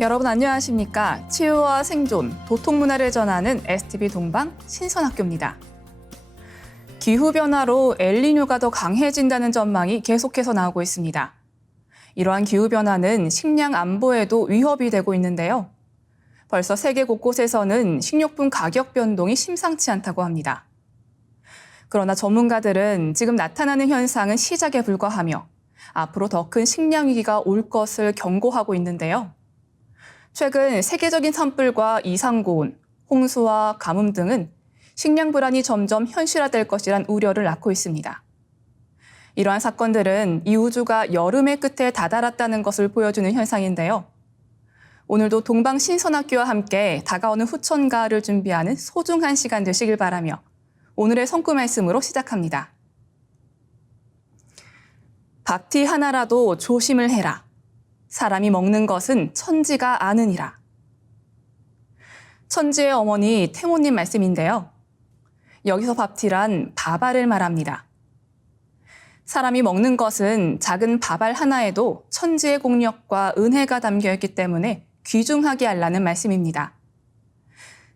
여러분 안녕하십니까? 치유와 생존, 도통문화를 전하는 STV 동방 신선학교입니다. 기후변화로 엘니뇨가 더 강해진다는 전망이 계속해서 나오고 있습니다. 이러한 기후변화는 식량 안보에도 위협이 되고 있는데요. 벌써 세계 곳곳에서는 식료품 가격 변동이 심상치 않다고 합니다. 그러나 전문가들은 지금 나타나는 현상은 시작에 불과하며 앞으로 더 큰 식량 위기가 올 것을 경고하고 있는데요. 최근 세계적인 산불과 이상고온, 홍수와 가뭄 등은 식량 불안이 점점 현실화될 것이란 우려를 낳고 있습니다. 이러한 사건들은 이 우주가 여름의 끝에 다다랐다는 것을 보여주는 현상인데요. 오늘도 동방 신선학교와 함께 다가오는 후천가을을 준비하는 소중한 시간 되시길 바라며 오늘의 성구 말씀으로 시작합니다. 밥티 하나라도 조심을 해라. 사람이 먹는 것은 천지가 아느니라. 천지의 어머니 태모님 말씀인데요. 여기서 밥티란 밥알을 말합니다. 사람이 먹는 것은 작은 밥알 하나에도 천지의 공력과 은혜가 담겨 있기 때문에 귀중하게 알라는 말씀입니다.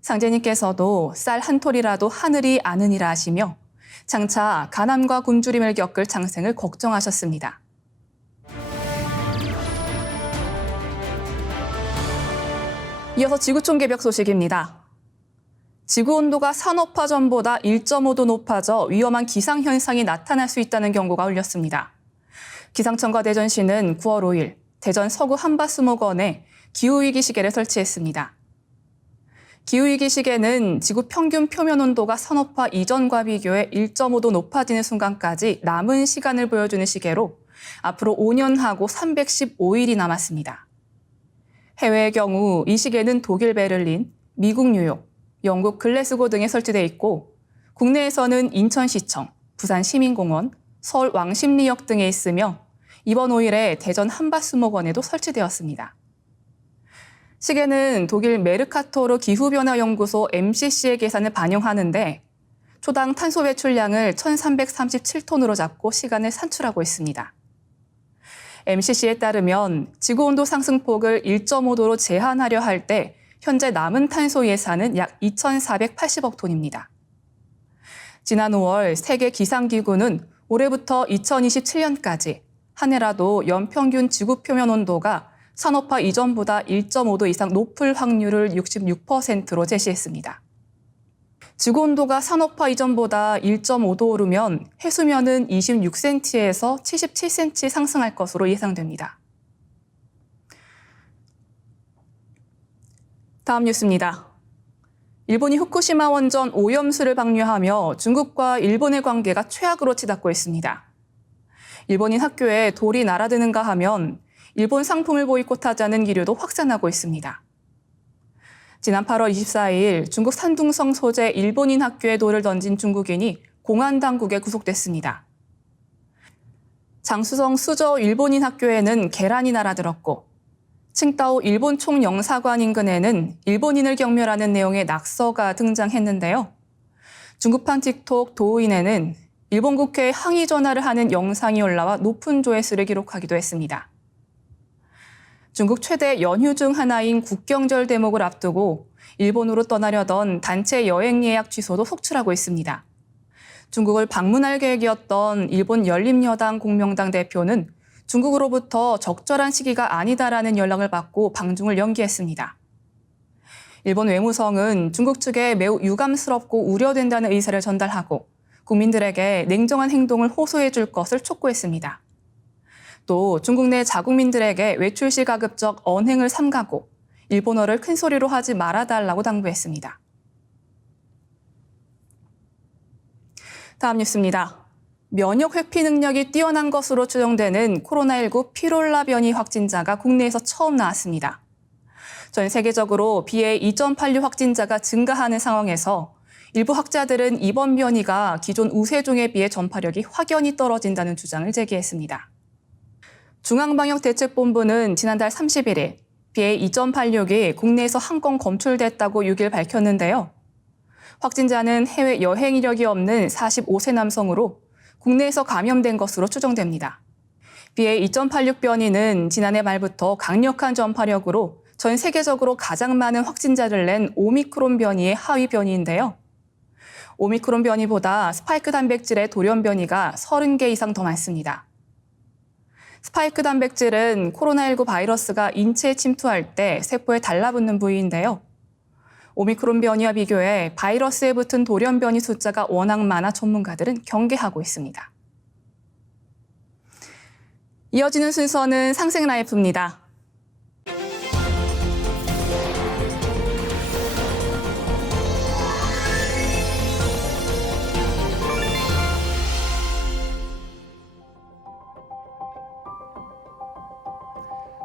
상제님께서도 쌀 한 톨이라도 하늘이 아느니라 하시며 장차 가난과 굶주림을 겪을 장생을 걱정하셨습니다. 이어서 지구촌 개벽 소식입니다. 지구온도가 산업화 전보다 1.5도 높아져 위험한 기상현상이 나타날 수 있다는 경고가 울렸습니다. 기상청과 대전시는 9월 5일 대전 서구 한밭수목원에 기후위기 시계를 설치했습니다. 기후위기 시계는 지구 평균 표면 온도가 산업화 이전과 비교해 1.5도 높아지는 순간까지 남은 시간을 보여주는 시계로 앞으로 5년하고 315일이 남았습니다. 해외의 경우 이 시계는 독일 베를린, 미국 뉴욕, 영국 글래스고 등에 설치돼 있고 국내에서는 인천시청, 부산시민공원, 서울 왕십리역 등에 있으며 이번 5일에 대전 한밭수목원에도 설치되었습니다. 시계는 독일 메르카토르 기후변화연구소 MCC의 계산을 반영하는데 초당 탄소 배출량을 1337톤으로 잡고 시간을 산출하고 있습니다. MCC에 따르면 지구온도 상승폭을 1.5도로 제한하려 할 때 현재 남은 탄소 예산은 약 2,480억 톤입니다. 지난 5월 세계기상기구는 올해부터 2027년까지 한 해라도 연평균 지구 표면 온도가 산업화 이전보다 1.5도 이상 높을 확률을 66%로 제시했습니다. 지구온도가 산업화 이전보다 1.5도 오르면 해수면은 26cm에서 77cm 상승할 것으로 예상됩니다. 다음 뉴스입니다. 일본이 후쿠시마 원전 오염수를 방류하며 중국과 일본의 관계가 최악으로 치닫고 있습니다. 일본인 학교에 돌이 날아드는가 하면 일본 상품을 보이콧하자는 기류도 확산하고 있습니다. 지난 8월 24일 중국 산둥성 소재 일본인 학교에 돌을 던진 중국인이 공안 당국에 구속됐습니다. 장수성 수저 일본인 학교에는 계란이 날아들었고 칭따오 일본 총영사관 인근에는 일본인을 경멸하는 내용의 낙서가 등장했는데요. 중국판 틱톡 도우인에는 일본 국회에 항의 전화를 하는 영상이 올라와 높은 조회수를 기록하기도 했습니다. 중국 최대 연휴 중 하나인 국경절 대목을 앞두고 일본으로 떠나려던 단체 여행 예약 취소도 속출하고 있습니다. 중국을 방문할 계획이었던 일본 열린여당 공명당 대표는 중국으로부터 적절한 시기가 아니다라는 연락을 받고 방중을 연기했습니다. 일본 외무성은 중국 측에 매우 유감스럽고 우려된다는 의사를 전달하고 국민들에게 냉정한 행동을 호소해 줄 것을 촉구했습니다. 또 중국 내 자국민들에게 외출 시 가급적 언행을 삼가고 일본어를 큰 소리로 하지 말아달라고 당부했습니다. 다음 뉴스입니다. 면역 회피 능력이 뛰어난 것으로 추정되는 코로나19 피롤라 변이 확진자가 국내에서 처음 나왔습니다. 전 세계적으로 BA.2.86 확진자가 증가하는 상황에서 일부 학자들은 이번 변이가 기존 우세종에 비해 전파력이 확연히 떨어진다는 주장을 제기했습니다. 중앙방역대책본부는 지난달 31일 BA.2.86이 국내에서 한 건 검출됐다고 6일 밝혔는데요. 확진자는 해외 여행 이력이 없는 45세 남성으로 국내에서 감염된 것으로 추정됩니다. BA.2.86 변이는 지난해 말부터 강력한 전파력으로 전 세계적으로 가장 많은 확진자를 낸 오미크론 변이의 하위 변이인데요. 오미크론 변이보다 스파이크 단백질의 돌연 변이가 30개 이상 더 많습니다. 스파이크 단백질은 코로나19 바이러스가 인체에 침투할 때 세포에 달라붙는 부위인데요. 오미크론 변이와 비교해 바이러스에 붙은 돌연 변이 숫자가 워낙 많아 전문가들은 경계하고 있습니다. 이어지는 순서는 상생라이프입니다.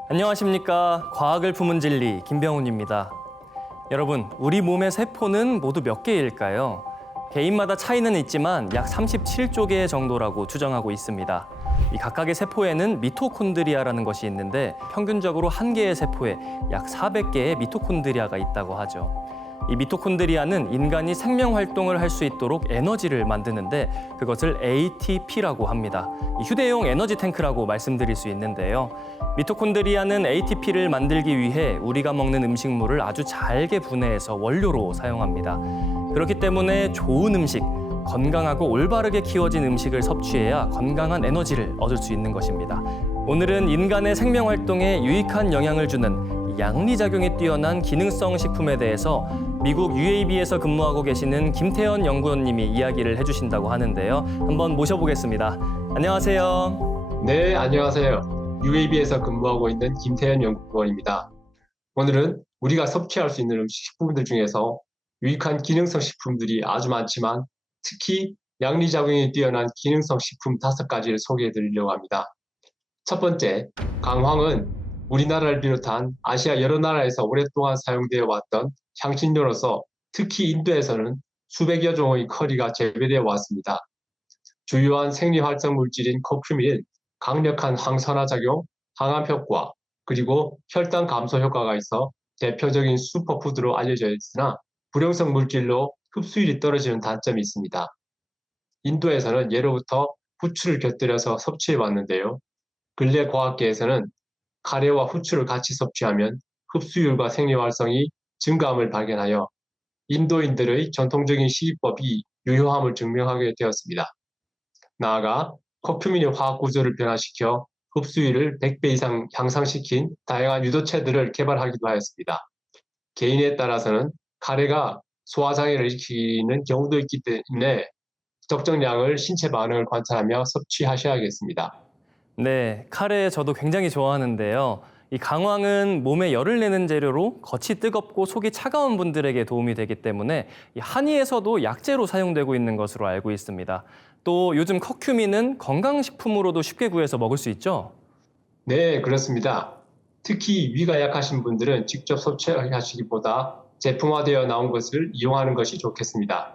안녕하십니까. 과학을 품은 진리 김병훈입니다. 여러분, 우리 몸의 세포는 모두 몇 개일까요? 개인마다 차이는 있지만 약 37조 개 정도라고 추정하고 있습니다. 이 각각의 세포에는 미토콘드리아라는 것이 있는데 평균적으로 한 개의 세포에 약 400개의 미토콘드리아가 있다고 하죠. 이 미토콘드리아는 인간이 생명 활동을 할 수 있도록 에너지를 만드는데 그것을 ATP라고 합니다. 휴대용 에너지 탱크라고 말씀드릴 수 있는데요. 미토콘드리아는 ATP를 만들기 위해 우리가 먹는 음식물을 아주 잘게 분해해서 원료로 사용합니다. 그렇기 때문에 좋은 음식, 건강하고 올바르게 키워진 음식을 섭취해야 건강한 에너지를 얻을 수 있는 것입니다. 오늘은 인간의 생명 활동에 유익한 영향을 주는 양리작용이 뛰어난 기능성 식품에 대해서 미국 UAB에서 근무하고 계시는 김태현 연구원님이 이야기를 해주신다고 하는데요. 한번 모셔보겠습니다. 안녕하세요. 네, 안녕하세요. UAB에서 근무하고 있는 김태현 연구원입니다. 오늘은 우리가 섭취할 수 있는 식품들 중에서 유익한 기능성 식품들이 아주 많지만 특히 양리작용이 뛰어난 기능성 식품 5가지를 소개해 드리려고 합니다. 첫 번째, 강황은 우리나라를 비롯한 아시아 여러 나라에서 오랫동안 사용되어 왔던 향신료로서 특히 인도에서는 수백여 종의 커리가 재배되어 왔습니다. 주요한 생리활성 물질인 커큐민은 강력한 항산화 작용, 항암 효과, 그리고 혈당 감소 효과가 있어 대표적인 슈퍼푸드로 알려져 있으나 불용성 물질로 흡수율이 떨어지는 단점이 있습니다. 인도에서는 예로부터 후추를 곁들여서 섭취해 왔는데요. 근래 과학계에서는 카레와 후추를 같이 섭취하면 흡수율과 생리활성이 증가함을 발견하여 인도인들의 전통적인 시기법이 유효함을 증명하게 되었습니다. 나아가 커큐민의 화학 구조를 변화시켜 흡수율을 100배 이상 향상시킨 다양한 유도체들을 개발하기도 하였습니다. 개인에 따라서는 카레가 소화장애를 일으키는 경우도 있기 때문에 적정량을 신체 반응을 관찰하며 섭취하셔야겠습니다. 네, 카레 저도 굉장히 좋아하는데요. 이 강황은 몸에 열을 내는 재료로 겉이 뜨겁고 속이 차가운 분들에게 도움이 되기 때문에 이 한의에서도 약재로 사용되고 있는 것으로 알고 있습니다. 또 요즘 커큐민은 건강식품으로도 쉽게 구해서 먹을 수 있죠? 네, 그렇습니다. 특히 위가 약하신 분들은 직접 섭취하시기보다 제품화되어 나온 것을 이용하는 것이 좋겠습니다.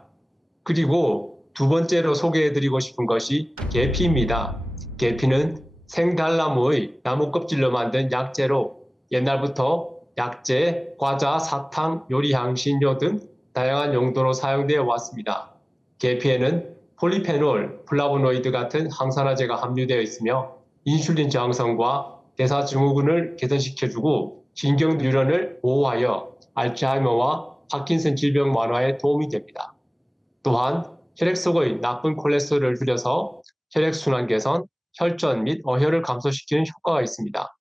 그리고 두 번째로 소개해드리고 싶은 것이 계피입니다. 계피는 생달나무의 나무 껍질로 만든 약재로 옛날부터 약재, 과자, 사탕, 요리 향신료 등 다양한 용도로 사용되어 왔습니다. 계피에는 폴리페놀, 플라보노이드 같은 항산화제가 함유되어 있으며 인슐린 저항성과 대사 증후군을 개선시켜주고 신경뉴런을 보호하여 알츠하이머와 파킨슨 질병 완화에 도움이 됩니다. 또한 혈액 속의 나쁜 콜레스테롤을 줄여서 혈액순환 개선, 혈전 및 어혈을 감소시키는 효과가 있습니다.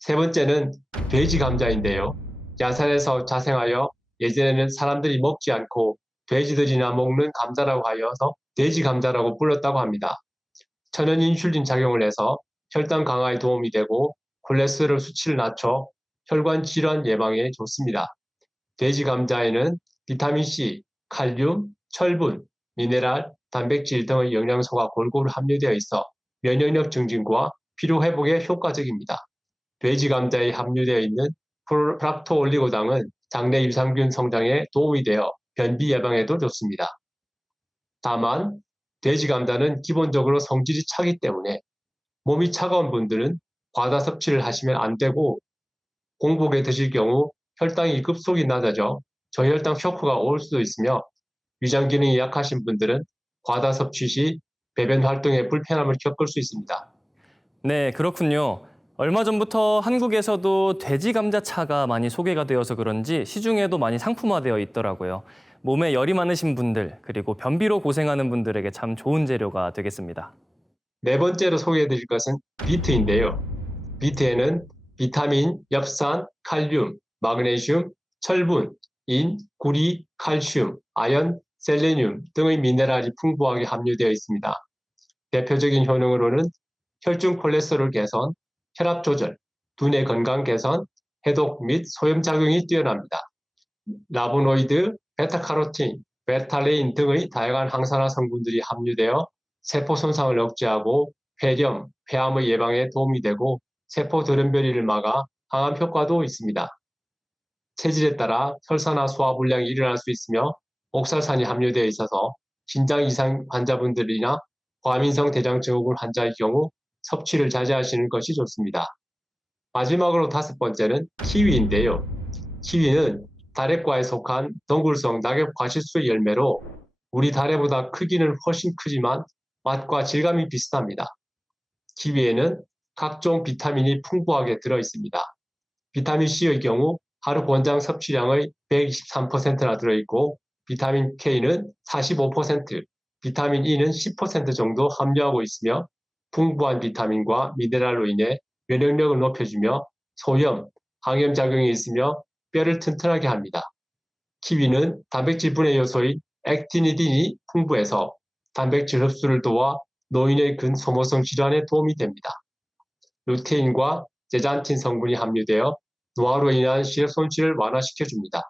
세 번째는 돼지 감자인데요. 야산에서 자생하여 예전에는 사람들이 먹지 않고 돼지들이나 먹는 감자라고 하여서 돼지 감자라고 불렀다고 합니다. 천연 인슐린 작용을 해서 혈당 강화에 도움이 되고 콜레스테롤 수치를 낮춰 혈관 질환 예방에 좋습니다. 돼지 감자에는 비타민C, 칼륨, 철분, 미네랄, 단백질 등의 영양소가 골고루 함유되어 있어 면역력 증진과 피로 회복에 효과적입니다. 돼지 감자에 함유되어 있는 프락토올리고당은 장내 유산균 성장에 도움이 되어 변비 예방에도 좋습니다. 다만 돼지 감자는 기본적으로 성질이 차기 때문에 몸이 차가운 분들은 과다 섭취를 하시면 안 되고 공복에 드실 경우 혈당이 급속히 낮아져 저혈당 쇼크가 올 수도 있으며 위장 기능이 약하신 분들은 과다 섭취 시 배변 활동에 불편함을 겪을 수 있습니다. 네, 그렇군요. 얼마 전부터 한국에서도 돼지 감자차가 많이 소개가 되어서 그런지 시중에도 많이 상품화되어 있더라고요. 몸에 열이 많으신 분들, 그리고 변비로 고생하는 분들에게 참 좋은 재료가 되겠습니다. 네 번째로 소개해드릴 것은 비트인데요. 비트에는 비타민, 엽산, 칼륨, 마그네슘, 철분, 인, 구리, 칼슘, 아연, 셀레늄 등의 미네랄이 풍부하게 함유되어 있습니다. 대표적인 효능으로는 혈중 콜레스테롤 개선, 혈압 조절, 두뇌 건강 개선, 해독 및 소염 작용이 뛰어납니다. 라보노이드, 베타카로틴, 베탈레인 등의 다양한 항산화 성분들이 함유되어 세포 손상을 억제하고 폐렴, 폐암의 예방에 도움이 되고 세포 돌연변이를 막아 항암 효과도 있습니다. 체질에 따라 설사나 소화불량이 일어날 수 있으며 옥살산이 함유되어 있어서 신장 이상 환자분들이나 과민성 대장 증후군 환자의 경우 섭취를 자제하시는 것이 좋습니다. 마지막으로 다섯 번째는 키위인데요. 키위는 다래과에 속한 덩굴성 낙엽 과실수의 열매로 우리 다래보다 크기는 훨씬 크지만 맛과 질감이 비슷합니다. 키위에는 각종 비타민이 풍부하게 들어있습니다. 비타민 C의 경우 하루 권장 섭취량의 123%나 들어있고 비타민 K는 45%, 비타민 E는 10% 정도 함유하고 있으며 풍부한 비타민과 미네랄로 인해 면역력을 높여주며 소염, 항염 작용이 있으며 뼈를 튼튼하게 합니다. 키위는 단백질 분해 요소인 액티니딘이 풍부해서 단백질 흡수를 도와 노인의 근소모성 질환에 도움이 됩니다. 루테인과 제잔틴 성분이 함유되어 노화로 인한 시력 손실을 완화시켜줍니다.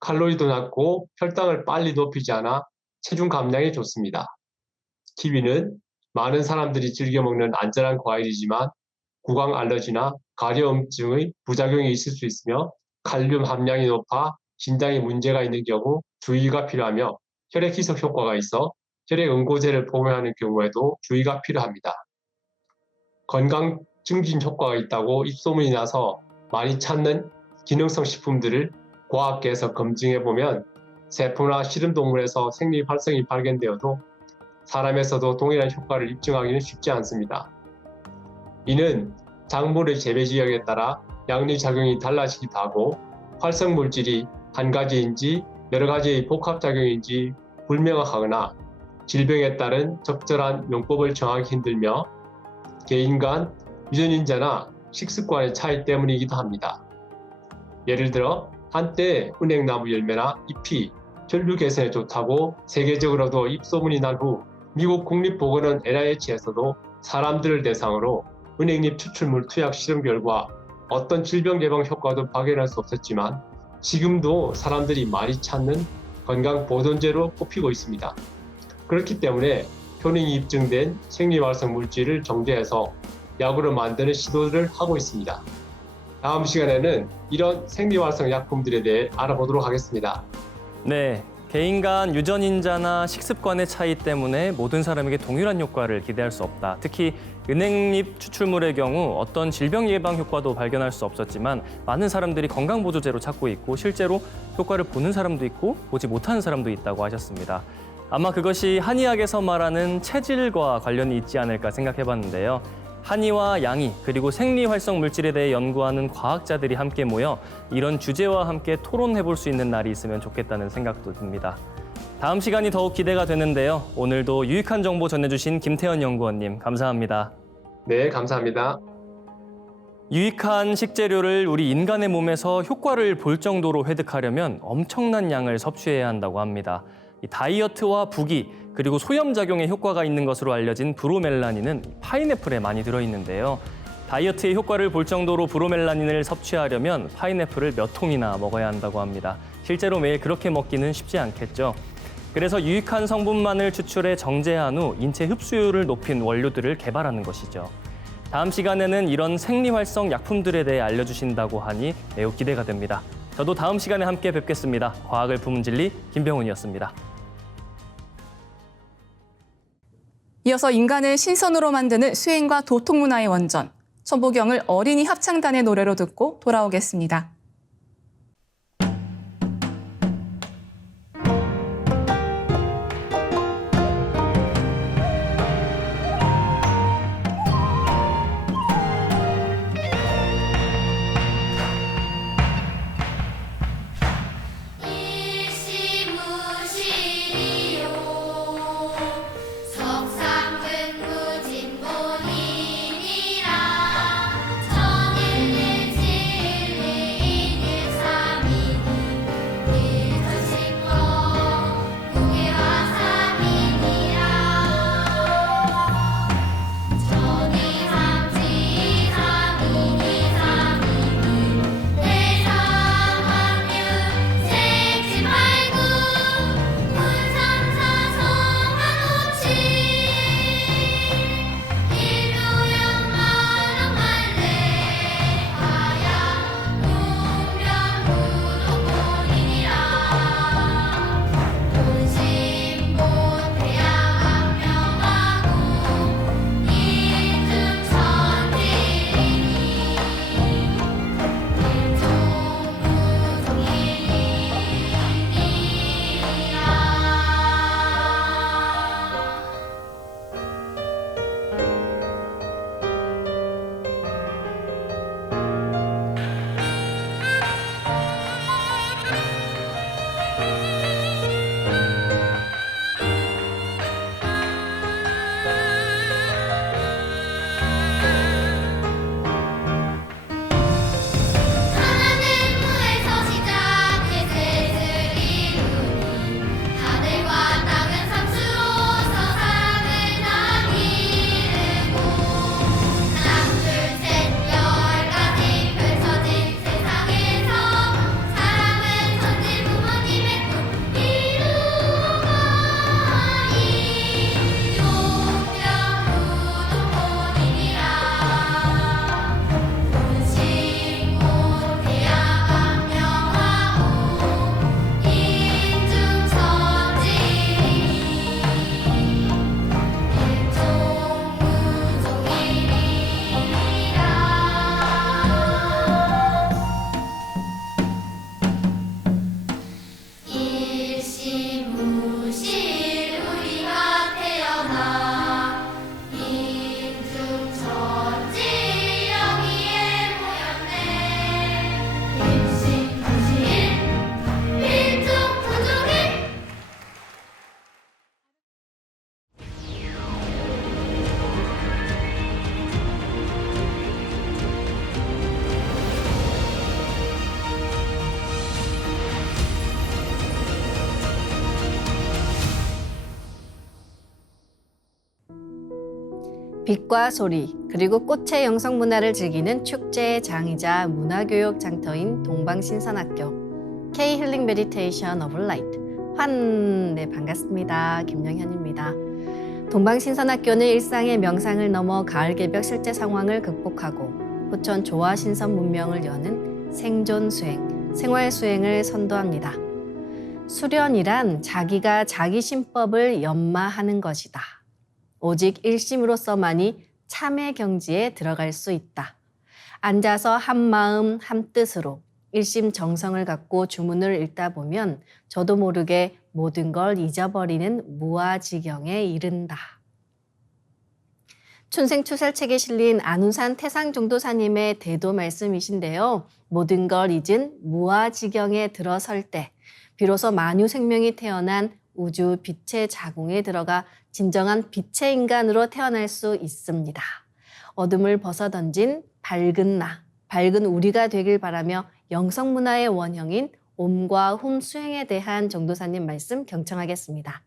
칼로리도 낮고 혈당을 빨리 높이지 않아 체중 감량에 좋습니다. 키위는 많은 사람들이 즐겨 먹는 안전한 과일이지만 구강 알러지나 가려움증의 부작용이 있을 수 있으며 칼륨 함량이 높아 신장에 문제가 있는 경우 주의가 필요하며 혈액 희석 효과가 있어 혈액 응고제를 복용하는 경우에도 주의가 필요합니다. 건강 증진 효과가 있다고 입소문이 나서 많이 찾는 기능성 식품들을 과학계에서 검증해보면 세포나 씨름동물에서 생리 활성이 발견되어도 사람에서도 동일한 효과를 입증하기는 쉽지 않습니다. 이는 작물의 재배 지역에 따라 양리작용이 달라지기도 하고 활성 물질이 한 가지인지 여러 가지의 복합작용인지 불명확하거나 질병에 따른 적절한 용법을 정하기 힘들며 개인 간 유전인자나 식습관의 차이 때문이기도 합니다. 예를 들어 한때 은행나무 열매나 잎이 혈류 개선에 좋다고 세계적으로도 입소문이 난 후 미국 국립보건원 NIH에서도 사람들을 대상으로 은행잎 추출물 투약 실험 결과 어떤 질병 예방 효과도 발견할 수 없었지만 지금도 사람들이 많이 찾는 건강 보존제로 꼽히고 있습니다. 그렇기 때문에 효능이 입증된 생리활성 물질을 정제해서 약으로 만드는 시도를 하고 있습니다. 다음 시간에는 이런 생리활성 약품들에 대해 알아보도록 하겠습니다. 네, 개인 간 유전인자나 식습관의 차이 때문에 모든 사람에게 동일한 효과를 기대할 수 없다. 특히 은행잎 추출물의 경우 어떤 질병 예방 효과도 발견할 수 없었지만 많은 사람들이 건강보조제로 찾고 있고 실제로 효과를 보는 사람도 있고 보지 못하는 사람도 있다고 하셨습니다. 아마 그것이 한의학에서 말하는 체질과 관련이 있지 않을까 생각해봤는데요. 한의와 양의 그리고 생리활성 물질에 대해 연구하는 과학자들이 함께 모여 이런 주제와 함께 토론해볼 수 있는 날이 있으면 좋겠다는 생각도 듭니다. 다음 시간이 더욱 기대가 되는데요. 오늘도 유익한 정보 전해주신 김태현 연구원님 감사합니다. 네, 감사합니다. 유익한 식재료를 우리 인간의 몸에서 효과를 볼 정도로 획득하려면 엄청난 양을 섭취해야 한다고 합니다. 이 다이어트와 부기 그리고 소염작용에 효과가 있는 것으로 알려진 브로멜라닌은 파인애플에 많이 들어있는데요. 다이어트에 효과를 볼 정도로 브로멜라닌을 섭취하려면 파인애플을 몇 통이나 먹어야 한다고 합니다. 실제로 매일 그렇게 먹기는 쉽지 않겠죠. 그래서 유익한 성분만을 추출해 정제한 후 인체 흡수율을 높인 원료들을 개발하는 것이죠. 다음 시간에는 이런 생리활성 약품들에 대해 알려주신다고 하니 매우 기대가 됩니다. 저도 다음 시간에 함께 뵙겠습니다. 과학을 품은 진리 김병훈이었습니다. 이어서 인간을 신선으로 만드는 수행과 도통 문화의 원전, 천보경을 어린이 합창단의 노래로 듣고 돌아오겠습니다. 빛과 소리, 그리고 꽃의 영성 문화를 즐기는 축제의 장이자 문화교육 장터인 동방신선학교 K-힐링 메디테이션 오브 라이트 네, 반갑습니다. 김영현입니다. 동방신선학교는 일상의 명상을 넘어 가을 개벽 실제 상황을 극복하고 포천 조화 신선 문명을 여는 생존 수행, 생활 수행을 선도합니다. 수련이란 자기가 자기 신법을 연마하는 것이다. 오직 일심으로서만이 참회 경지에 들어갈 수 있다. 앉아서 한 마음 한 뜻으로 일심 정성을 갖고 주문을 읽다 보면 저도 모르게 모든 걸 잊어버리는 무아지경에 이른다. 춘생추설책에 실린 안우산 태상종도사님의 대도 말씀이신데요. 모든 걸 잊은 무아지경에 들어설 때 비로소 만유 생명이 태어난 우주 빛의 자궁에 들어가 진정한 빛의 인간으로 태어날 수 있습니다. 어둠을 벗어던진 밝은 나, 밝은 우리가 되길 바라며 영성문화의 원형인 옴과 훔 수행에 대한 종도사님 말씀 경청하겠습니다.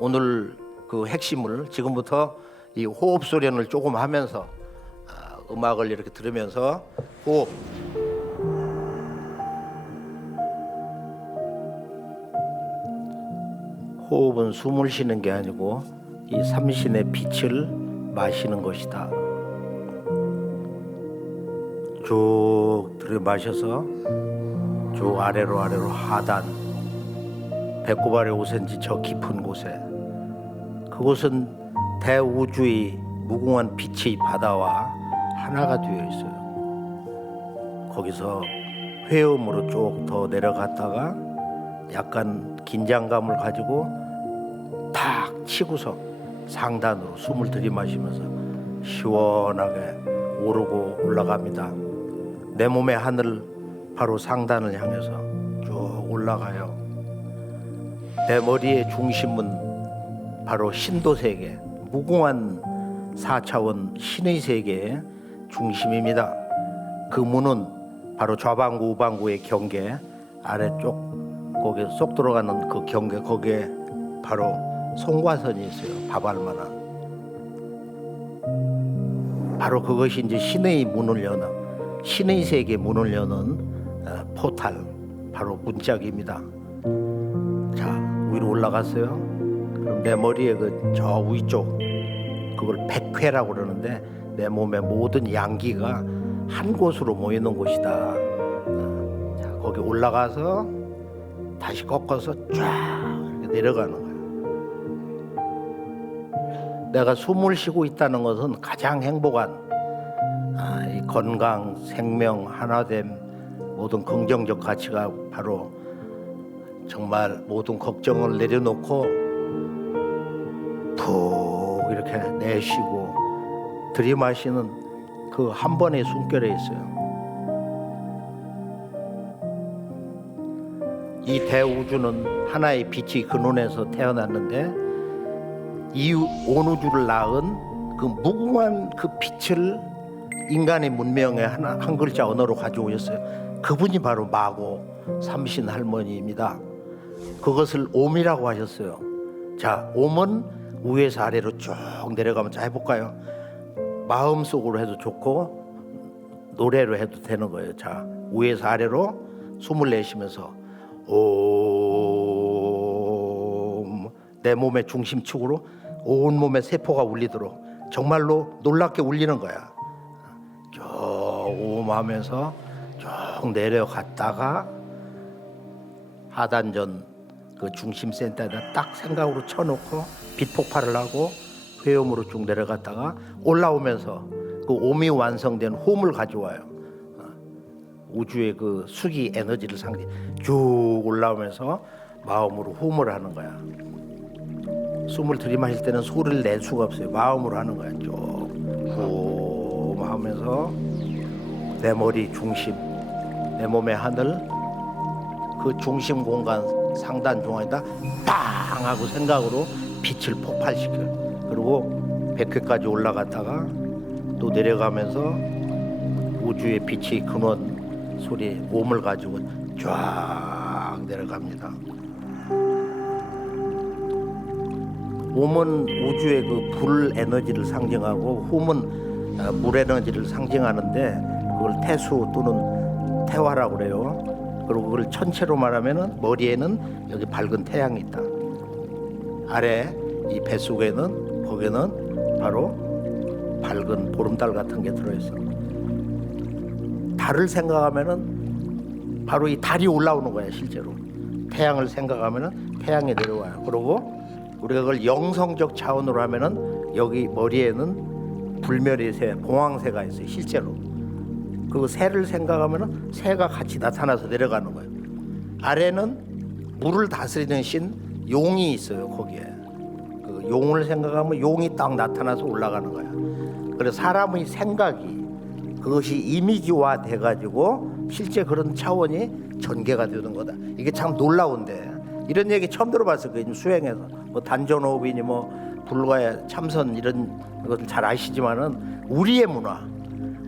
오늘 그 핵심을 지금부터 이 호흡 수련을 조금 하면서 음악을 이렇게 들으면서 호흡은 숨을 쉬는 게 아니고 이 삼신의 빛을 마시는 것이다. 쭉 들이마셔서 쭉 아래로 하단 배꼽 아래 5cm 저 깊은 곳에 그곳은 대우주의 무궁한 빛의 바다와 하나가 되어 있어요. 거기서 회음으로 쭉 더 내려갔다가 약간 긴장감을 가지고 탁 치고서 상단으로 숨을 들이마시면서 시원하게 오르고 올라갑니다. 내 몸의 하늘 바로 상단을 향해서 쭉 올라가요. 내 머리의 중심은 바로 신도세계, 무궁한 4차원 신의 세계의 중심입니다. 그 문은 바로 좌방구, 우방구의 경계 아래쪽 거기에 쏙 들어가는 그 경계 거기에 바로 송과선이 있어요. 밥알만한. 바로 그것이 이제 신의 문을 여는 신의 세계 문을 여는 포탈 바로 문짝입니다. 자 위로 올라갔어요. 그럼 내 머리에 그 저 위쪽 그걸 백회라고 그러는데 내 몸의 모든 양기가 한 곳으로 모이는 곳이다. 자 거기 올라가서 다시 꺾어서 쫙 이렇게 내려가는 거예요. 내가 숨을 쉬고 있다는 것은 가장 행복한 이 건강, 생명, 하나됨 모든 긍정적 가치가 바로 정말 모든 걱정을 내려놓고 푹 이렇게 내쉬고 들이마시는 그 한 번의 숨결에 있어요. 이 대우주는 하나의 빛의 근원에서 태어났는데 이 온 우주를 낳은 그 무궁한 그 빛을 인간의 문명의 한 글자 언어로 가져오셨어요. 그분이 바로 마고 삼신 할머니입니다. 그것을 옴이라고 하셨어요. 자, 옴은 위에서 아래로 쭉 내려가면 자 해볼까요? 마음속으로 해도 좋고 노래로 해도 되는 거예요. 자, 위에서 아래로 숨을 내쉬면서 옴, 내 몸의 중심축으로 온 몸의 세포가 울리도록 정말로 놀랍게 울리는 거야. 쭉 옴 하면서 쭉 내려갔다가 하단전 그 중심 센터에다 딱 생각으로 쳐놓고 빛 폭발을 하고 회음으로 쭉 내려갔다가 올라오면서 그 옴이 완성된 홈을 가져와요. 우주의 그 수기 에너지를 상징 쭉 올라오면서 마음으로 홈을 하는 거야. 숨을 들이마실 때는 소리를 낼 수가 없어요. 마음으로 하는 거야. 쭉 홈 하면서 내 머리 중심, 내 몸의 하늘 그 중심 공간 상단 중앙에다 빵 하고 생각으로 빛을 폭발시켜요. 그리고 100회까지 올라갔다가 또 내려가면서 우주의 빛의 근원 소리 옴을 가지고 쫙 내려갑니다. 옴은 우주의 그 불 에너지를 상징하고 홈은 물 에너지를 상징하는데 그걸 태수 또는 태화라고 그래요. 그리고 그걸 전체로 말하면은 머리에는 여기 밝은 태양이 있다. 아래 이 뱃속에는 거기는 바로 밝은 보름달 같은 게 들어있어. 달을 생각하면은 바로 이 달이 올라오는 거야 실제로. 태양을 생각하면은 태양이 내려와요. 그리고 우리가 그걸 영성적 차원으로 하면은 여기 머리에는 불멸의 새, 봉황새가 있어요 실제로. 그 새를 생각하면은 새가 같이 나타나서 내려가는 거예요. 아래는 물을 다스리는 신 용이 있어요 거기에. 그 용을 생각하면 용이 딱 나타나서 올라가는 거야. 그래서 사람의 생각이 그것이 이미지화 돼가지고 실제 그런 차원이 전개가 되는 거다. 이게 참 놀라운데 이런 얘기 처음 들어봤어요. 그 수행에서 뭐 단전호흡이니 뭐 불가의 참선 이런 것을 잘 아시지만은 우리의 문화,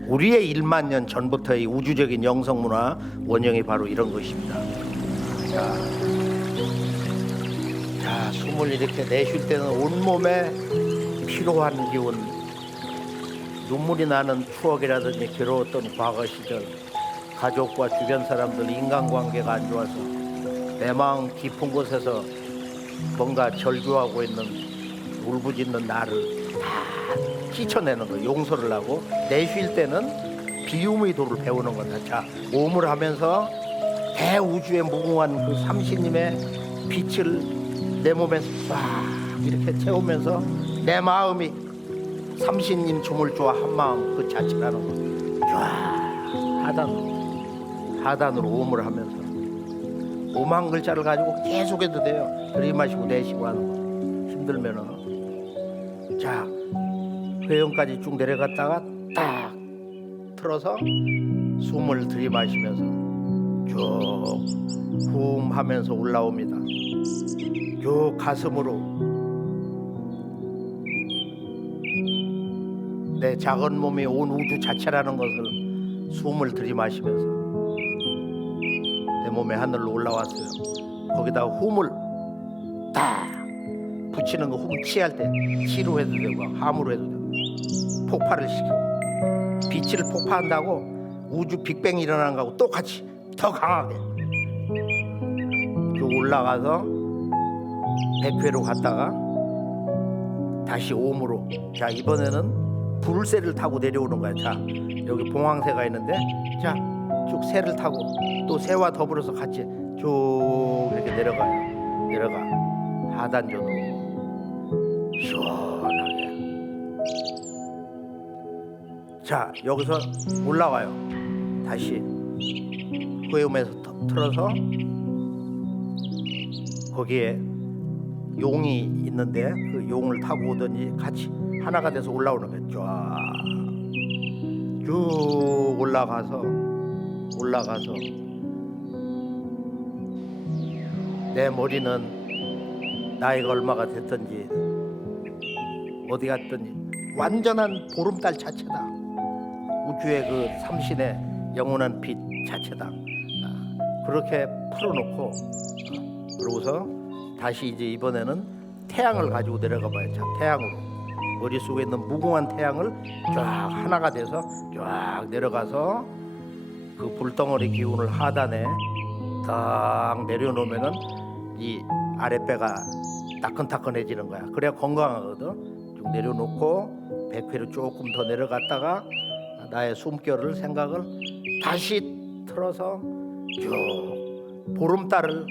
우리의 1만 년 전부터의 우주적인 영성 문화 원형이 바로 이런 것입니다. 자, 숨을 이렇게 내쉴 때는 온몸에 피로한 기운, 눈물이 나는 추억이라든지 괴로웠던 과거 시절, 가족과 주변 사람들 인간관계가 안 좋아서 내 마음 깊은 곳에서 뭔가 절규하고 있는 울부짖는 나를 다 씻어내는 거, 용서를 하고 내쉴 때는 비움의 도를 배우는 거다. 자, 옴을 하면서 대우주의 무궁한 그 삼신님의 빛을 내 몸에 싹 이렇게 채우면서 내 마음이 삼신님 주물주와 한마음 그 자체라는 거. 쫙 하단으로 옴을 하면서 옴 한 글자를 가지고 계속 해도 돼요. 들이마시고 내쉬고 하는 거. 힘들면은. 자, 회영까지 쭉 내려갔다가 딱 틀어서 숨을 들이마시면서 쭉 후 하면서 올라옵니다. 쭉 가슴으로 내 작은 몸이 온 우주 자체라는 것을 숨을 들이마시면서 내 몸의 하늘로 올라왔어요. 거기다 홈을 딱 붙이는 거, 홈 치할 때 치로 해도 되고 함으로 해도 되고 폭발을 시키고 빛을 폭파한다고 우주 빅뱅이 일어나는 거하고 똑같이 더 강하게 쭉 올라가서 백회로 갔다가 다시 옴으로. 자, 이번에는 불새를 타고 내려오는 거야. 자, 여기 봉황새가 있는데 자, 쭉 새를 타고 또 새와 더불어서 같이 쭉 이렇게 내려가요. 내려가 하단전으로 시원하게. 자, 여기서 올라와요. 다시 후회음에서 틀어서 거기에 용이 있는데 그 용을 타고 오더니 같이 하나가 돼서 올라오는 거예요. 쫙 쭉 올라가서 내 머리는 나이가 얼마가 됐든지 어디 갔든지 완전한 보름달 자체다. 우주의 그 삼신의 영원한 빛 자체다. 그렇게 풀어놓고 그러고서 다시 이제 이번에는 태양을 가지고 내려가 봐요. 자, 태양으로 머릿속에 있는 무궁한 태양을 쫙 하나가 돼서 쫙 내려가서 그 불덩어리 기운을 하단에 딱 내려놓으면은 이 아랫배가 따끈따끈해지는 거야. 그래야 건강하거든. 쭉 내려놓고 백회로 조금 더 내려갔다가 나의 숨결을 생각을 다시 틀어서 쭉 보름달을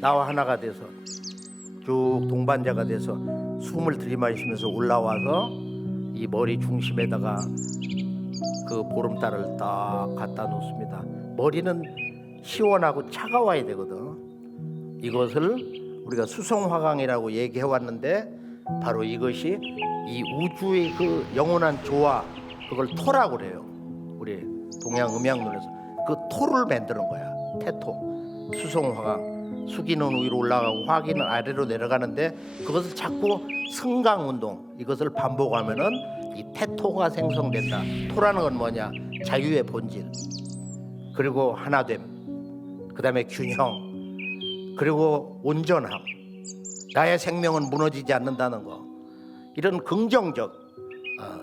나와 하나가 돼서 쭉 동반자가 돼서 숨을 들이마시면서 올라와서 이 머리 중심에다가 그 보름달을 딱 갖다 놓습니다. 머리는 시원하고 차가워야 되거든. 이것을 우리가 수성화강이라고 얘기해 왔는데 바로 이것이 이 우주의 그 영원한 조화, 그걸 토라고 그래요. 우리 동양 음양론에서 그 토를 만드는 거야. 태토, 수성화강. 수기는 위로 올라가고 화기는 아래로 내려가는데 그것을 자꾸 승강운동, 이것을 반복하면은 이 태토가 생성된다. 토라는 건 뭐냐? 자유의 본질, 그리고 하나됨, 그 다음에 균형, 그리고 온전함. 나의 생명은 무너지지 않는다는 거. 이런 긍정적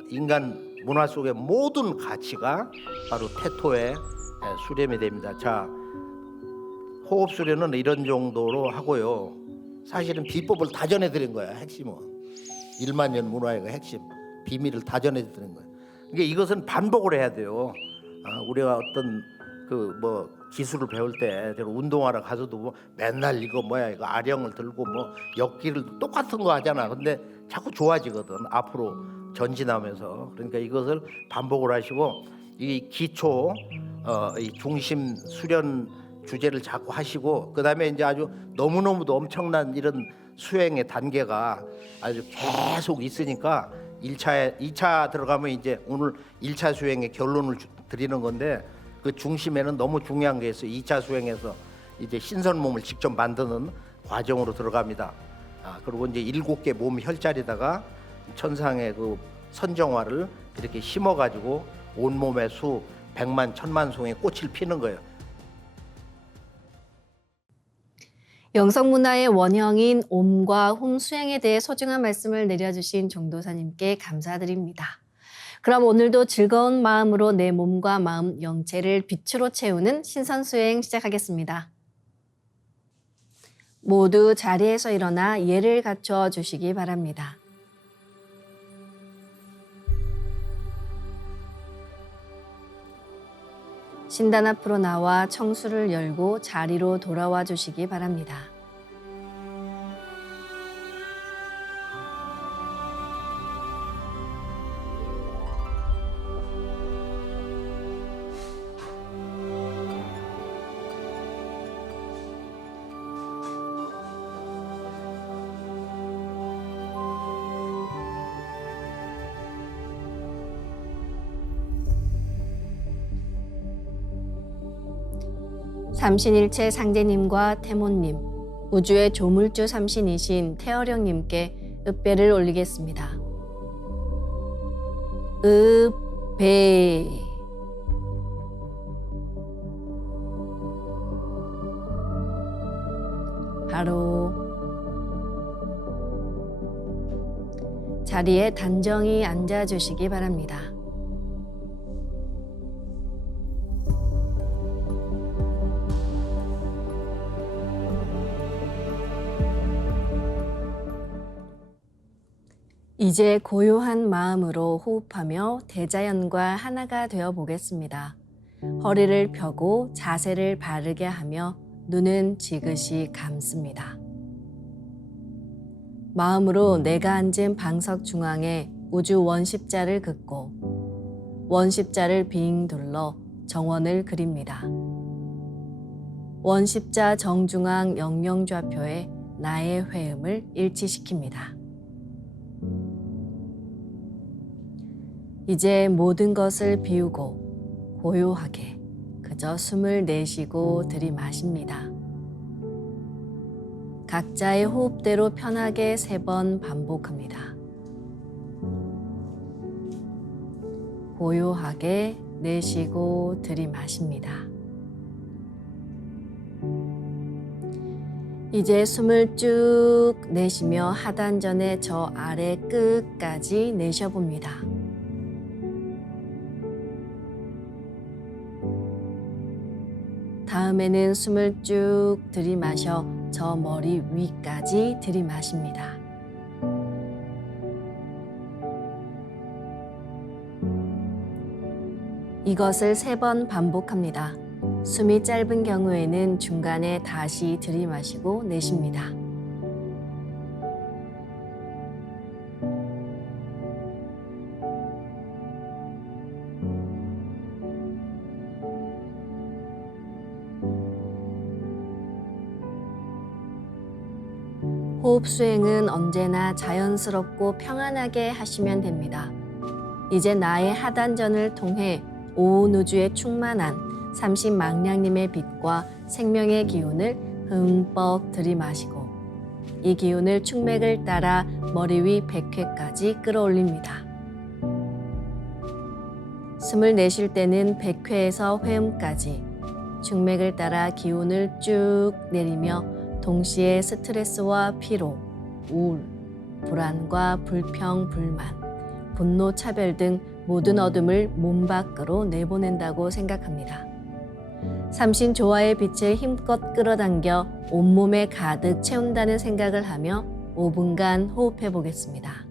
인간 문화 속의 모든 가치가 바로 태토에 수렴이 됩니다. 자, 호흡 수련은 이런 정도로 하고요. 사실은 비법을 다 전해드린 거야. 핵심은 1만 년 문화의 그 핵심 비밀을 다 전해드린 거예요. 그러니까 이것은 반복을 해야 돼요. 우리가 어떤 그 뭐 기술을 배울 때 운동하러 가서도 뭐 맨날 이거 뭐야 이거 아령을 들고 뭐 역기를 똑같은 거 하잖아. 근데 자꾸 좋아지거든. 앞으로 전진하면서. 그러니까 이것을 반복을 하시고 이 기초 이 중심 수련 주제를 자꾸 하시고 그다음에 이제 아주 너무너무도 엄청난 이런 수행의 단계가 아주 계속 있으니까 2차 들어가면 이제 오늘 1차 수행의 결론을 드리는 건데 그 중심에는 너무 중요한 게 있어요. 2차 수행에서 이제 신선 몸을 직접 만드는 과정으로 들어갑니다. 그리고 이제 7개 몸 혈자리다가 천상의 그 선정화를 이렇게 심어가지고 온 몸의 수 100만 1000만 송의 꽃을 피는 거예요. 영성문화의 원형인 옴과 홈 수행에 대해 소중한 말씀을 내려주신 종도사님께 감사드립니다. 그럼 오늘도 즐거운 마음으로 내 몸과 마음, 영체를 빛으로 채우는 신선수행 시작하겠습니다. 모두 자리에서 일어나 예를 갖춰 주시기 바랍니다. 신단 앞으로 나와 청수를 열고 자리로 돌아와 주시기 바랍니다. 삼신일체 상제님과 태모님, 우주의 조물주 삼신이신 태어령님께 읍배를 올리겠습니다. 읍배. 바로 자리에 단정히 앉아주시기 바랍니다. 이제 고요한 마음으로 호흡하며 대자연과 하나가 되어 보겠습니다. 허리를 펴고 자세를 바르게 하며 눈은 지그시 감습니다. 마음으로 내가 앉은 방석 중앙에 우주 원십자를 긋고 원십자를 빙 둘러 정원을 그립니다. 원십자 정중앙 영영좌표에 나의 회음을 일치시킵니다. 이제 모든 것을 비우고 고요하게 그저 숨을 내쉬고 들이마십니다. 각자의 호흡대로 편하게 3번 반복합니다. 고요하게 내쉬고 들이마십니다. 이제 숨을 쭉 내쉬며 하단전의 저 아래 끝까지 내쉬어봅니다. 다음에는 숨을 쭉 들이마셔 저 머리 위까지 들이마십니다. 이것을 3번 반복합니다. 숨이 짧은 경우에는 중간에 다시 들이마시고 내쉽니다. 호흡 수행은 언제나 자연스럽고 평안하게 하시면 됩니다. 이제 나의 하단전을 통해 온 우주에 충만한 삼신망량님의 빛과 생명의 기운을 흠뻑 들이마시고 이 기운을 충맥을 따라 머리 위 백회까지 끌어올립니다. 숨을 내쉴 때는 백회에서 회음까지 충맥을 따라 기운을 쭉 내리며 동시에 스트레스와 피로, 우울, 불안과 불평, 불만, 분노, 차별 등 모든 어둠을 몸 밖으로 내보낸다고 생각합니다. 삼신 조화의 빛을 힘껏 끌어당겨 온몸에 가득 채운다는 생각을 하며 5분간 호흡해 보겠습니다.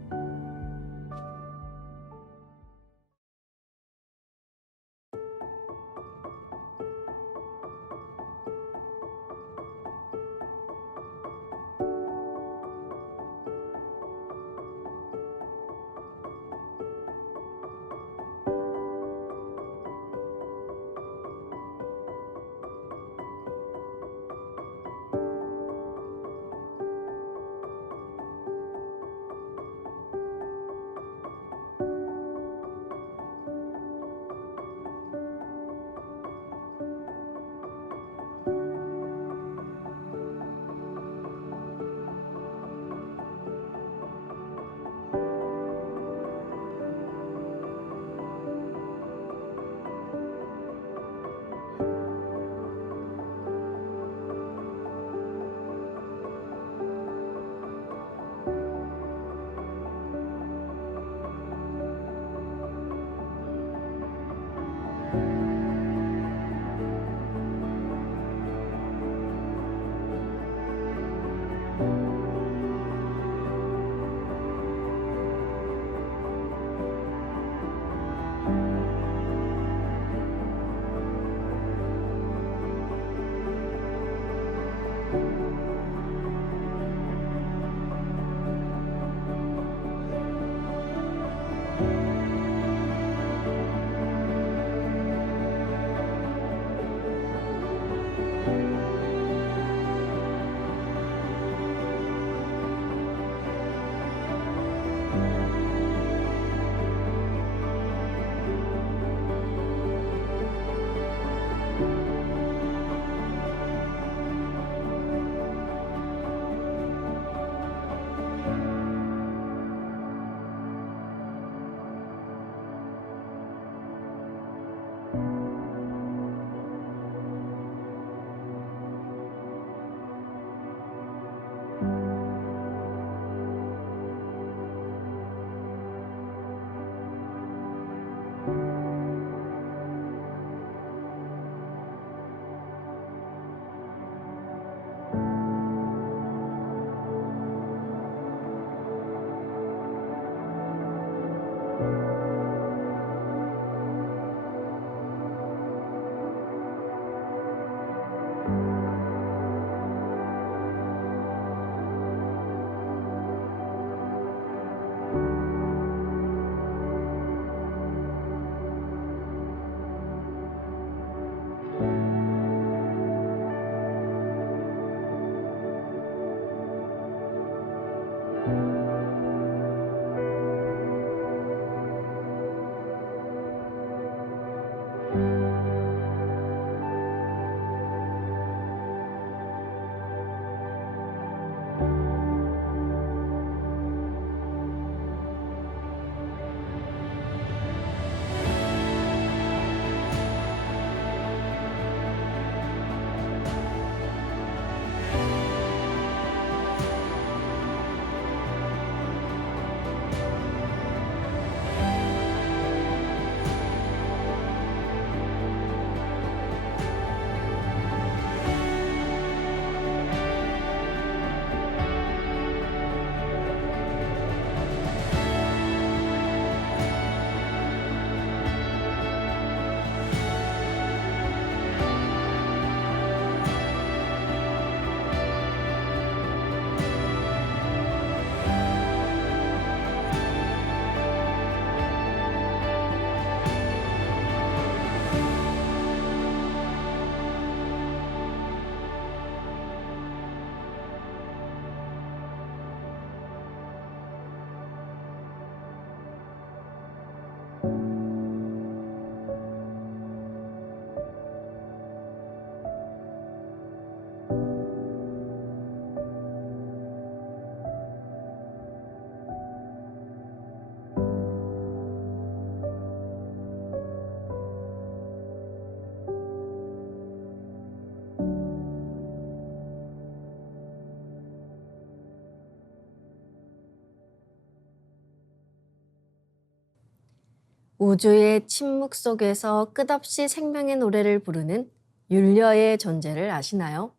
우주의 침묵 속에서 끝없이 생명의 노래를 부르는 율려의 존재를 아시나요?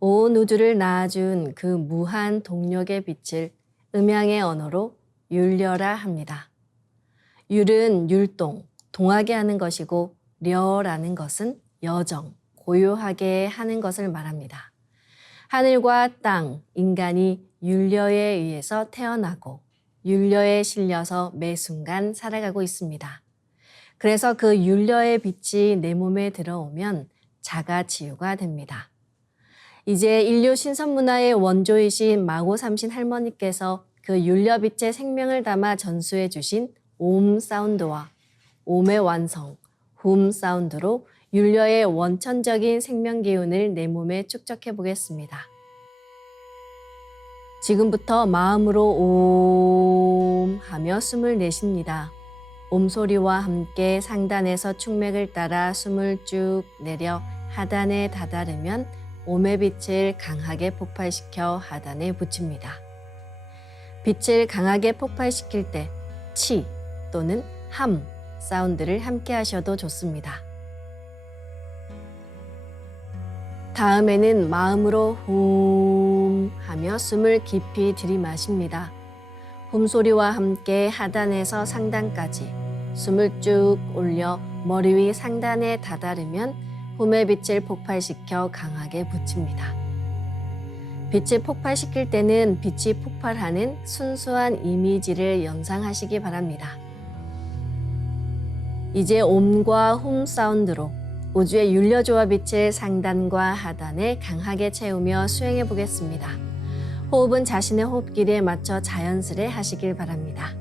온 우주를 낳아준 그 무한 동력의 빛을 음양의 언어로 율려라 합니다. 율은 율동, 동하게 하는 것이고 려라는 것은 여정, 고요하게 하는 것을 말합니다. 하늘과 땅, 인간이 율려에 의해서 태어나고 율려에 실려서 매 순간 살아가고 있습니다. 그래서 그 율려의 빛이 내 몸에 들어오면 자가치유가 됩니다. 이제 인류 신선문화의 원조이신 마고 삼신 할머니께서 그 율려빛의 생명을 담아 전수해 주신 옴 사운드와 옴의 완성, 훔 사운드로 율려의 원천적인 생명 기운을 내 몸에 축적해 보겠습니다. 지금부터 마음으로 옴 하며 숨을 내쉽니다. 옴 소리와 함께 상단에서 축맥을 따라 숨을 쭉 내려 하단에 다다르면 옴의 빛을 강하게 폭발시켜 하단에 붙입니다. 빛을 강하게 폭발시킬 때 치 또는 함 사운드를 함께 하셔도 좋습니다. 다음에는 마음으로 훔 하며 숨을 깊이 들이마십니다. 훔 소리와 함께 하단에서 상단까지 숨을 쭉 올려 머리 위 상단에 다다르면 훔의 빛을 폭발시켜 강하게 붙입니다. 빛을 폭발시킬 때는 빛이 폭발하는 순수한 이미지를 연상하시기 바랍니다. 이제 옴과 훔 사운드로 우주의 율려조화 빛을 상단과 하단에 강하게 채우며 수행해 보겠습니다. 호흡은 자신의 호흡길에 맞춰 자연스레 하시길 바랍니다.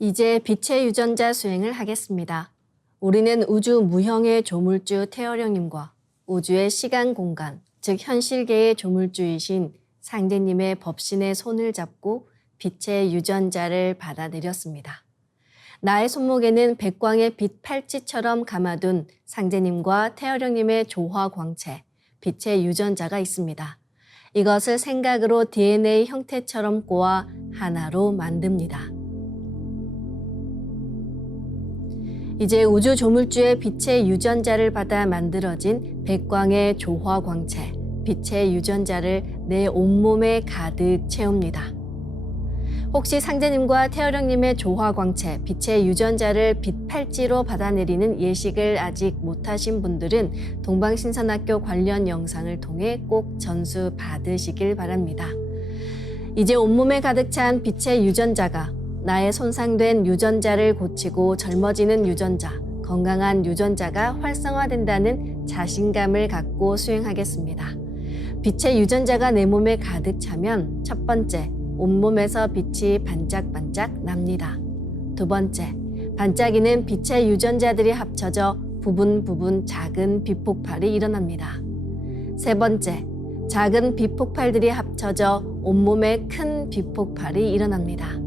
이제 빛의 유전자 수행을 하겠습니다. 우리는 우주 무형의 조물주 태어령님과 우주의 시간 공간, 즉 현실계의 조물주이신 상제님의 법신의 손을 잡고 빛의 유전자를 받아들였습니다. 나의 손목에는 백광의 빛 팔찌처럼 감아둔 상제님과 태어령님의 조화광채, 빛의 유전자가 있습니다. 이것을 생각으로 DNA 형태처럼 꼬아 하나로 만듭니다. 이제 우주 조물주의 빛의 유전자를 받아 만들어진 백광의 조화광채, 빛의 유전자를 내 온몸에 가득 채웁니다. 혹시 상제님과 태어령님의 조화광채, 빛의 유전자를 빛팔찌로 받아내리는 예식을 아직 못하신 분들은 동방신선학교 관련 영상을 통해 꼭 전수 받으시길 바랍니다. 이제 온몸에 가득 찬 빛의 유전자가 나의 손상된 유전자를 고치고 젊어지는 유전자, 건강한 유전자가 활성화된다는 자신감을 갖고 수행하겠습니다. 빛의 유전자가 내 몸에 가득 차면 첫 번째, 온몸에서 빛이 반짝반짝 납니다. 두 번째, 반짝이는 빛의 유전자들이 합쳐져 부분 작은 빛폭발이 일어납니다. 세 번째, 작은 빛폭발들이 합쳐져 온몸에 큰 빛폭발이 일어납니다.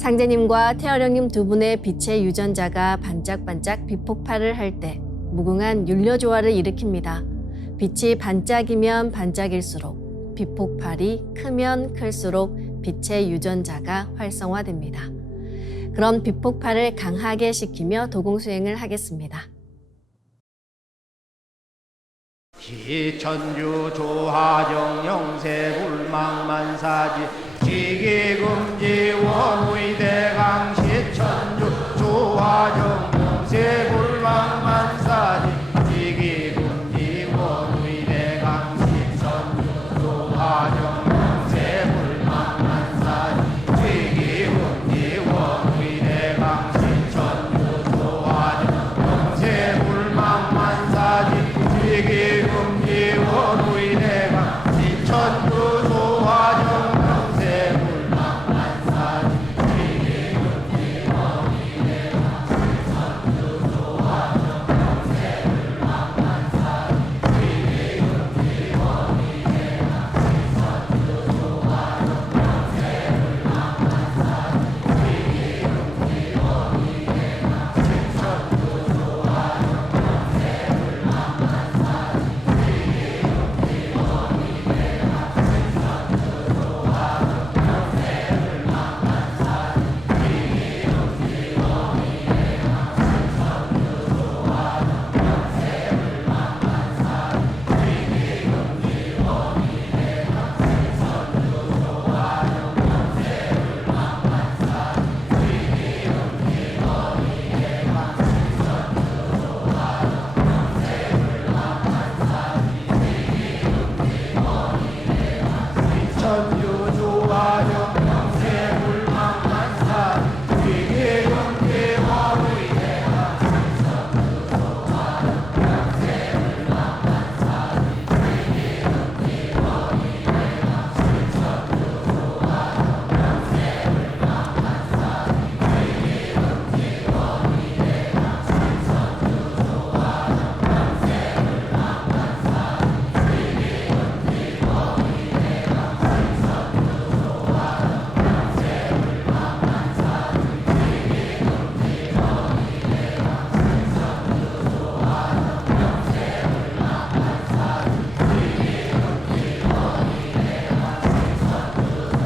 상제님과 태어령님 두 분의 빛의 유전자가 반짝반짝 빛폭발을 할 때 무궁한 율려조화를 일으킵니다. 빛이 반짝이면 반짝일수록 빛폭발이 크면 클수록 빛의 유전자가 활성화됩니다. 그럼 빛폭발을 강하게 시키며 도공수행을 하겠습니다. 기천주 조하정 영세불망만사지 지기금지 원의대강 시천주 조하정 영세불망만사지 지기금지 원의대강 시천주 조하정 영세불망만사지 지기금지 원의대강 시천주 조하정 영세불망만사지 지기금지 원의대강 시천주 조하정 영세불망만사지 지기금지 원의대강 시천주 조하정 영세불망만사지 지기금지 원의대강 시천주 조하정 영세불망만사지 지기금지 원의대강 시천주 조하정 천주 조하정 영세불망만사지 지기금지 원의대강 시천주 조하정 영세불망만사지 지기금지 원의대강 시천주 조하정 영세불망만사지 지기금지 원의대강 시천주 조하정 영세불망만사지 지기금지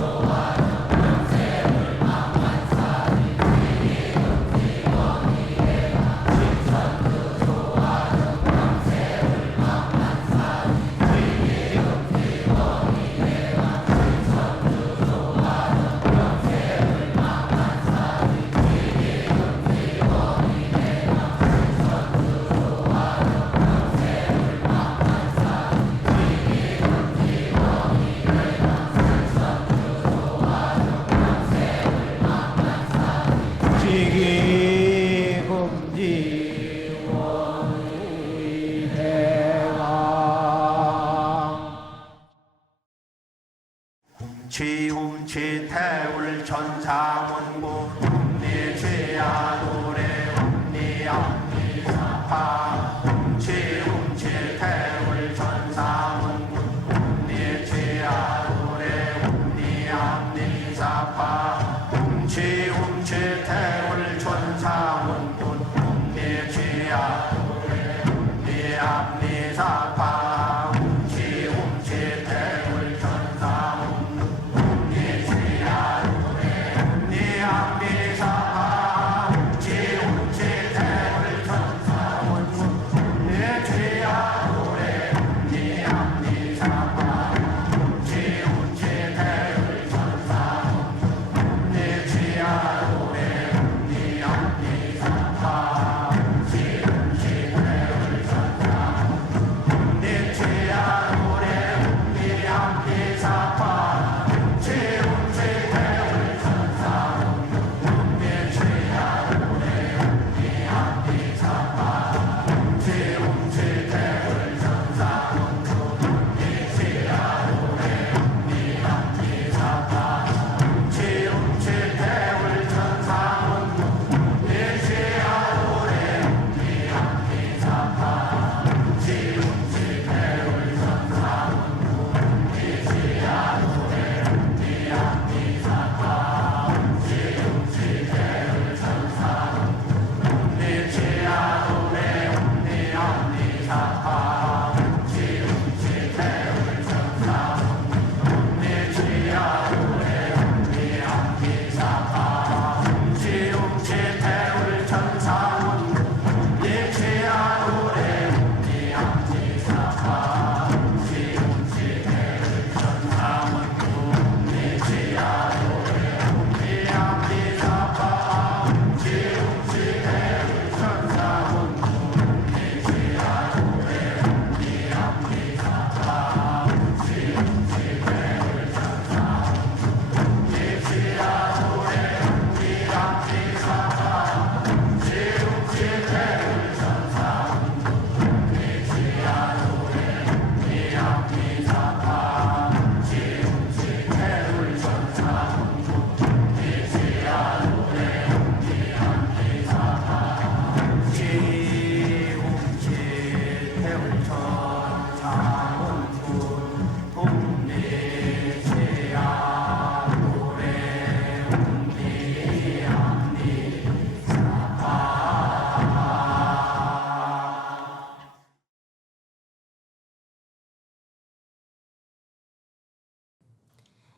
원의대강 지기금지 원의대강 지움치 태울 천상원고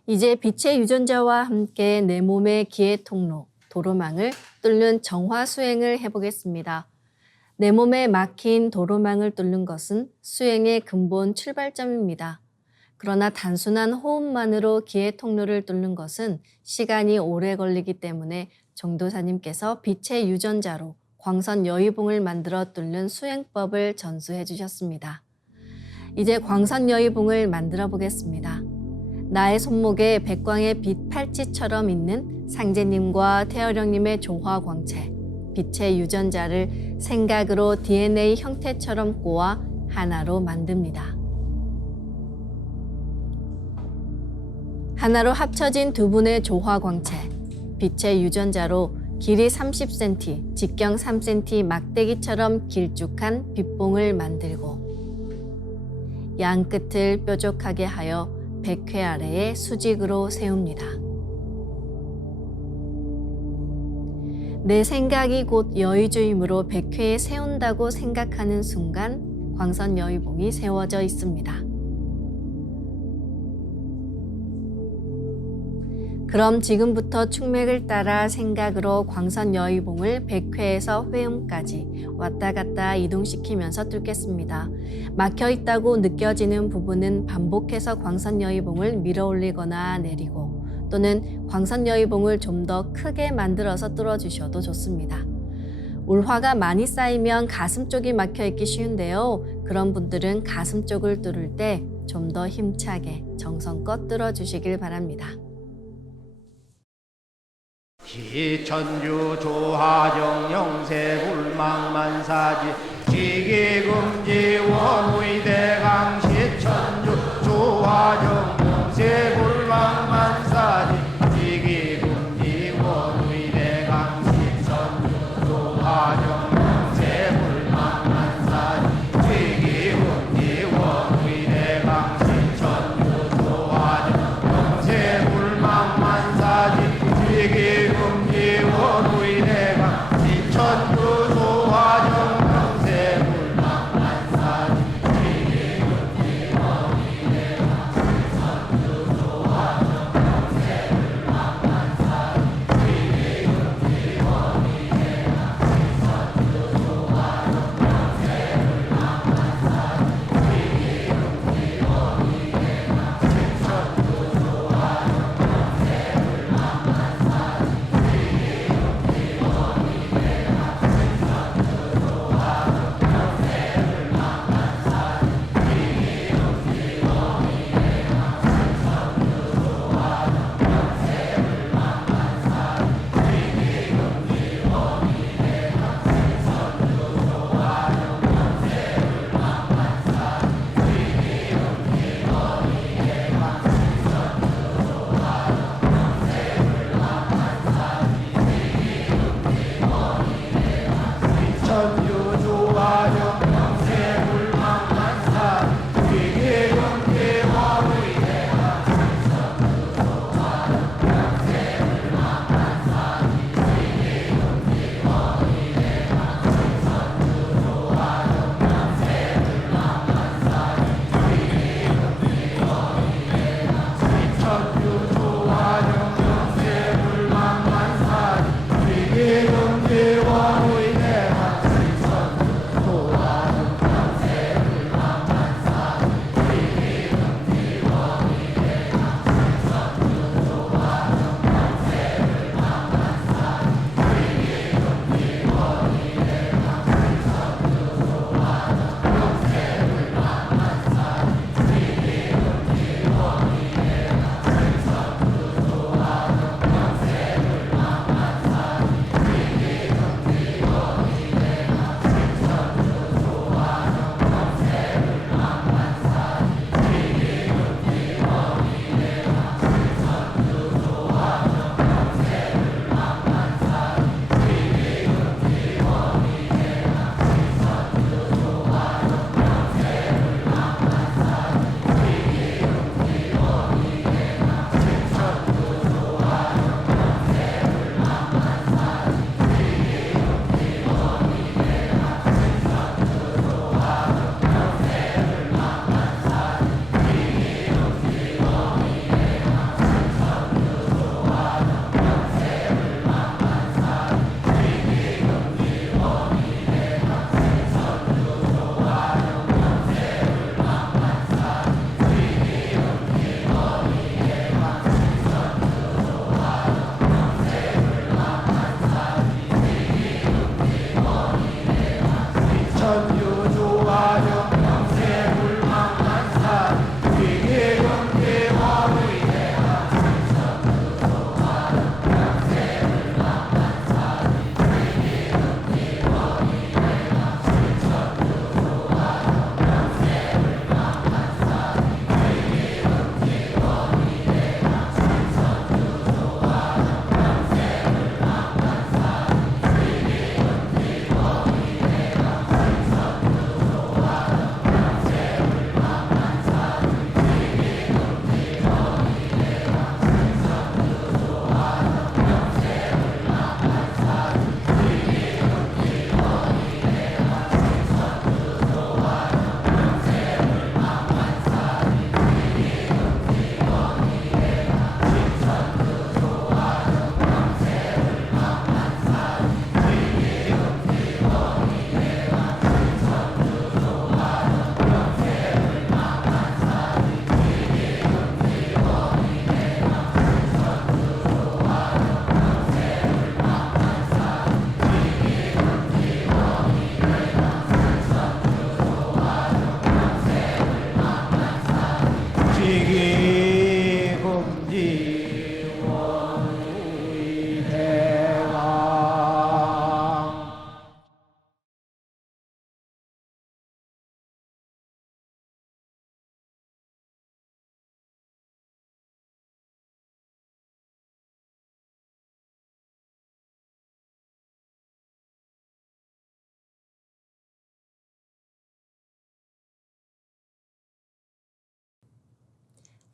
이제 빛의 유전자와 함께 내 몸의 기의 통로, 도로망을 뚫는 정화 수행을 해보겠습니다. 내 몸에 막힌 도로망을 뚫는 것은 수행의 근본 출발점입니다. 그러나 단순한 호흡만으로 기의 통로를 뚫는 것은 시간이 오래 걸리기 때문에 정도사님께서 빛의 유전자로 광선 여의봉을 만들어 뚫는 수행법을 전수해 주셨습니다. 이제 광선 여의봉을 만들어 보겠습니다. 나의 손목에 백광의 빛 팔찌처럼 있는 상제님과 태어령님의 조화광채, 빛의 유전자를 생각으로 DNA 형태처럼 꼬아 하나로 만듭니다. 하나로 합쳐진 두 분의 조화광채, 빛의 유전자로 길이 30cm, 직경 3cm 막대기처럼 길쭉한 빛봉을 만들고 양 끝을 뾰족하게 하여 백회 아래에 수직으로 세웁니다. 내 생각이 곧 여의주이므로 백회에 세운다고 생각하는 순간 광선 여의봉이 세워져 있습니다. 그럼 지금부터 충맥을 따라 생각으로 광선 여의봉을 백회에서 회음까지 왔다 갔다 이동시키면서 뚫겠습니다. 막혀 있다고 느껴지는 부분은 반복해서 광선 여의봉을 밀어 올리거나 내리고 또는 광선 여의봉을 좀 더 크게 만들어서 뚫어주셔도 좋습니다. 울화가 많이 쌓이면 가슴 쪽이 막혀 있기 쉬운데요. 그런 분들은 가슴 쪽을 뚫을 때 좀 더 힘차게 정성껏 뚫어주시길 바랍니다. 시천주 조하정 영세불망만사지 지기금지 원의대강 시천주 조하정 영세불망만사지 지기금지 원의대강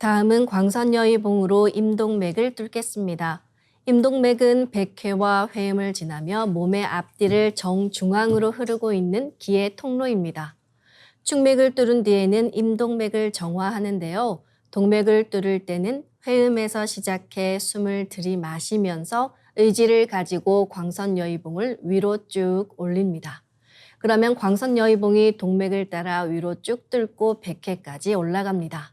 다음은 광선여의봉으로 임동맥을 뚫겠습니다. 임동맥은 백회와 회음을 지나며 몸의 앞뒤를 정중앙으로 흐르고 있는 기의 통로입니다. 축맥을 뚫은 뒤에는 임동맥을 정화하는데요. 동맥을 뚫을 때는 회음에서 시작해 숨을 들이마시면서 의지를 가지고 광선여의봉을 위로 쭉 올립니다. 그러면 광선여의봉이 동맥을 따라 위로 쭉 뚫고 백회까지 올라갑니다.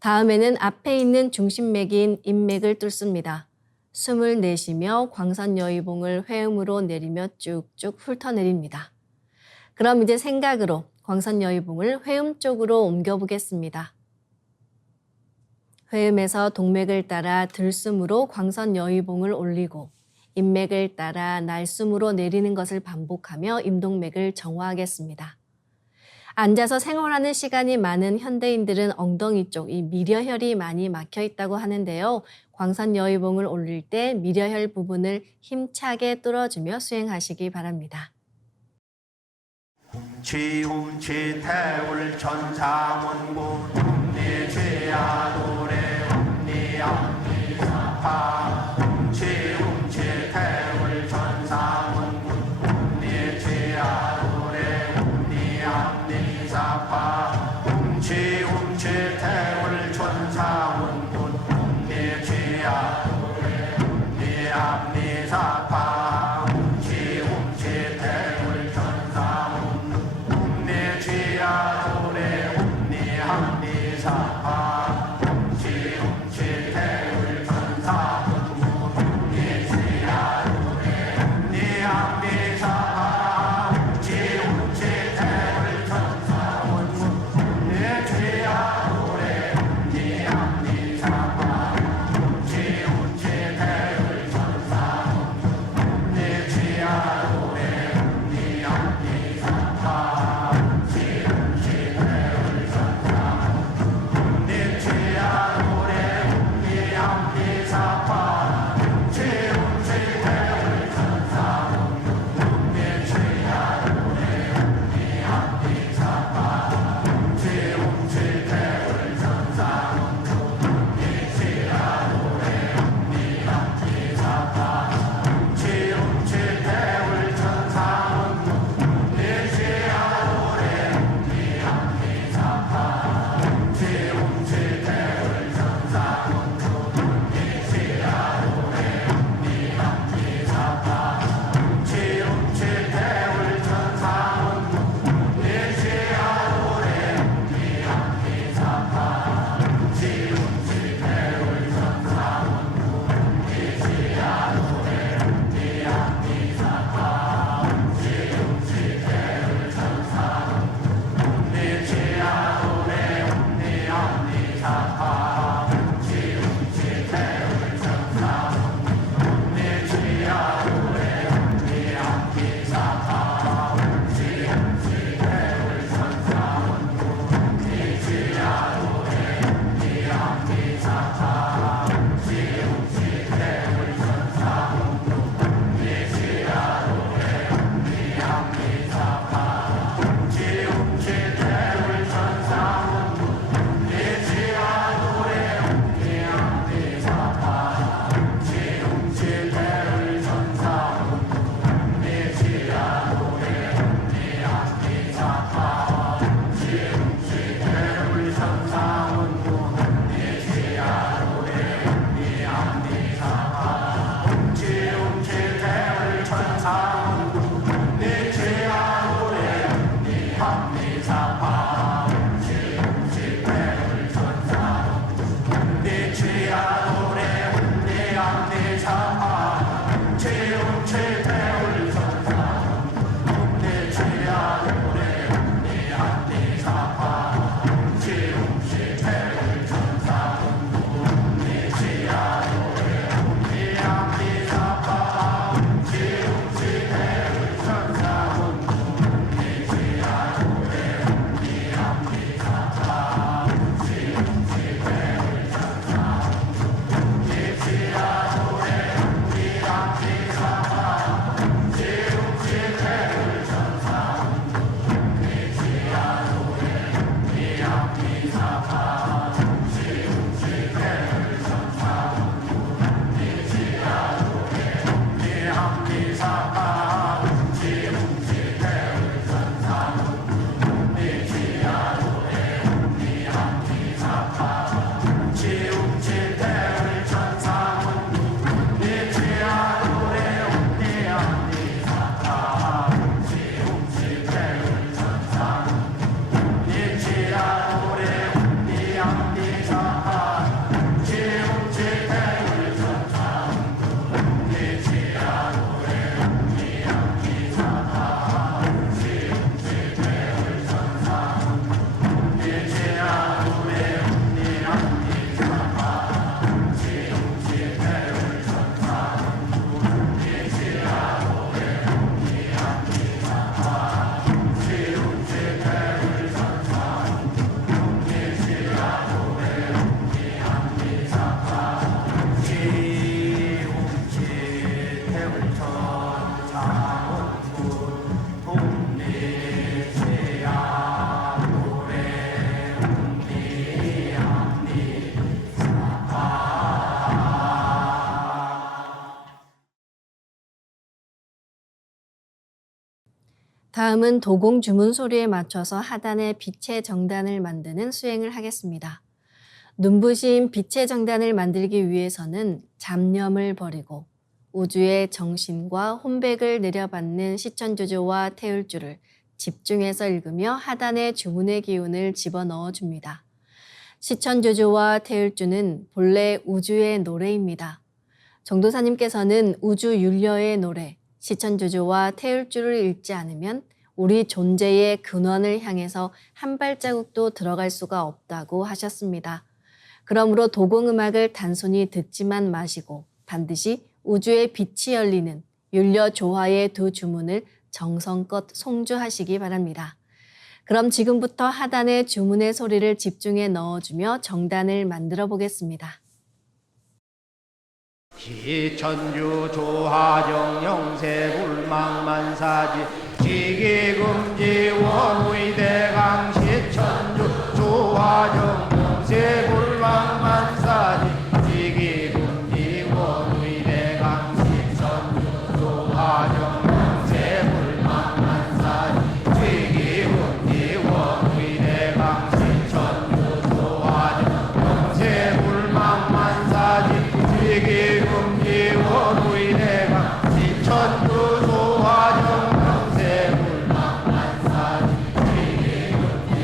다음에는 앞에 있는 중심맥인 임맥을 뚫습니다. 숨을 내쉬며 광선여의봉을 회음으로 내리며 쭉쭉 훑어내립니다. 그럼 이제 생각으로 광선여의봉을 회음 쪽으로 옮겨보겠습니다. 회음에서 동맥을 따라 들숨으로 광선여의봉을 올리고 임맥을 따라 날숨으로 내리는 것을 반복하며 임동맥을 정화하겠습니다. 앉아서 생활하는 시간이 많은 현대인들은 엉덩이 쪽 이 미려혈이 많이 막혀 있다고 하는데요. 광선여의봉을 올릴 때 미려혈 부분을 힘차게 뚫어주며 수행하시기 바랍니다. 지움치태울 천사문군 내 죄야 노래 내 암리사파 지움치태울 천사문군 내 죄야 노래 내 암리사파 지움치태울 천사문군 내 죄야 노래 내 암리사파 지움치태울 천사문군 내 죄야 노래 내 암리사파 지움치태울 천사문군 내 죄야 노래 내 암리사파 지움치태울 천사문군 내 죄야 노래 내 암리사파 지움치태울 천사문군 내 죄야 노래 내 암리사파 지움치태울 천사문군 다음은 도공 주문 소리에 맞춰서 하단에 빛의 정단을 만드는 수행을 하겠습니다. 눈부신 빛의 정단을 만들기 위해서는 잡념을 버리고 우주의 정신과 혼백을 내려받는 시천조조와 태울주를 집중해서 읽으며 하단에 주문의 기운을 집어넣어 줍니다. 시천조조와 태울주는 본래 우주의 노래입니다. 정도사님께서는 우주 율려의 노래, 시천조조와 태울주를 읽지 않으면 우리 존재의 근원을 향해서 한 발자국도 들어갈 수가 없다고 하셨습니다. 그러므로 도공음악을 단순히 듣지만 마시고 반드시 우주의 빛이 열리는 율려 조화의 두 주문을 정성껏 송주하시기 바랍니다. 그럼 지금부터 하단에 주문의 소리를 집중해 넣어주며 정단을 만들어 보겠습니다. 시천주 조화정 영세불망만사지 지기금지 원의대강 시천주 조화정 영세불망만사지 지기금지 원의대강 시천주 조화정 영세불망만사지 지기금지 원의대강 시천주 조화정 영세불망만사지 지기금지 원의대강 시천주 조화정 영세불망만사지 지기금지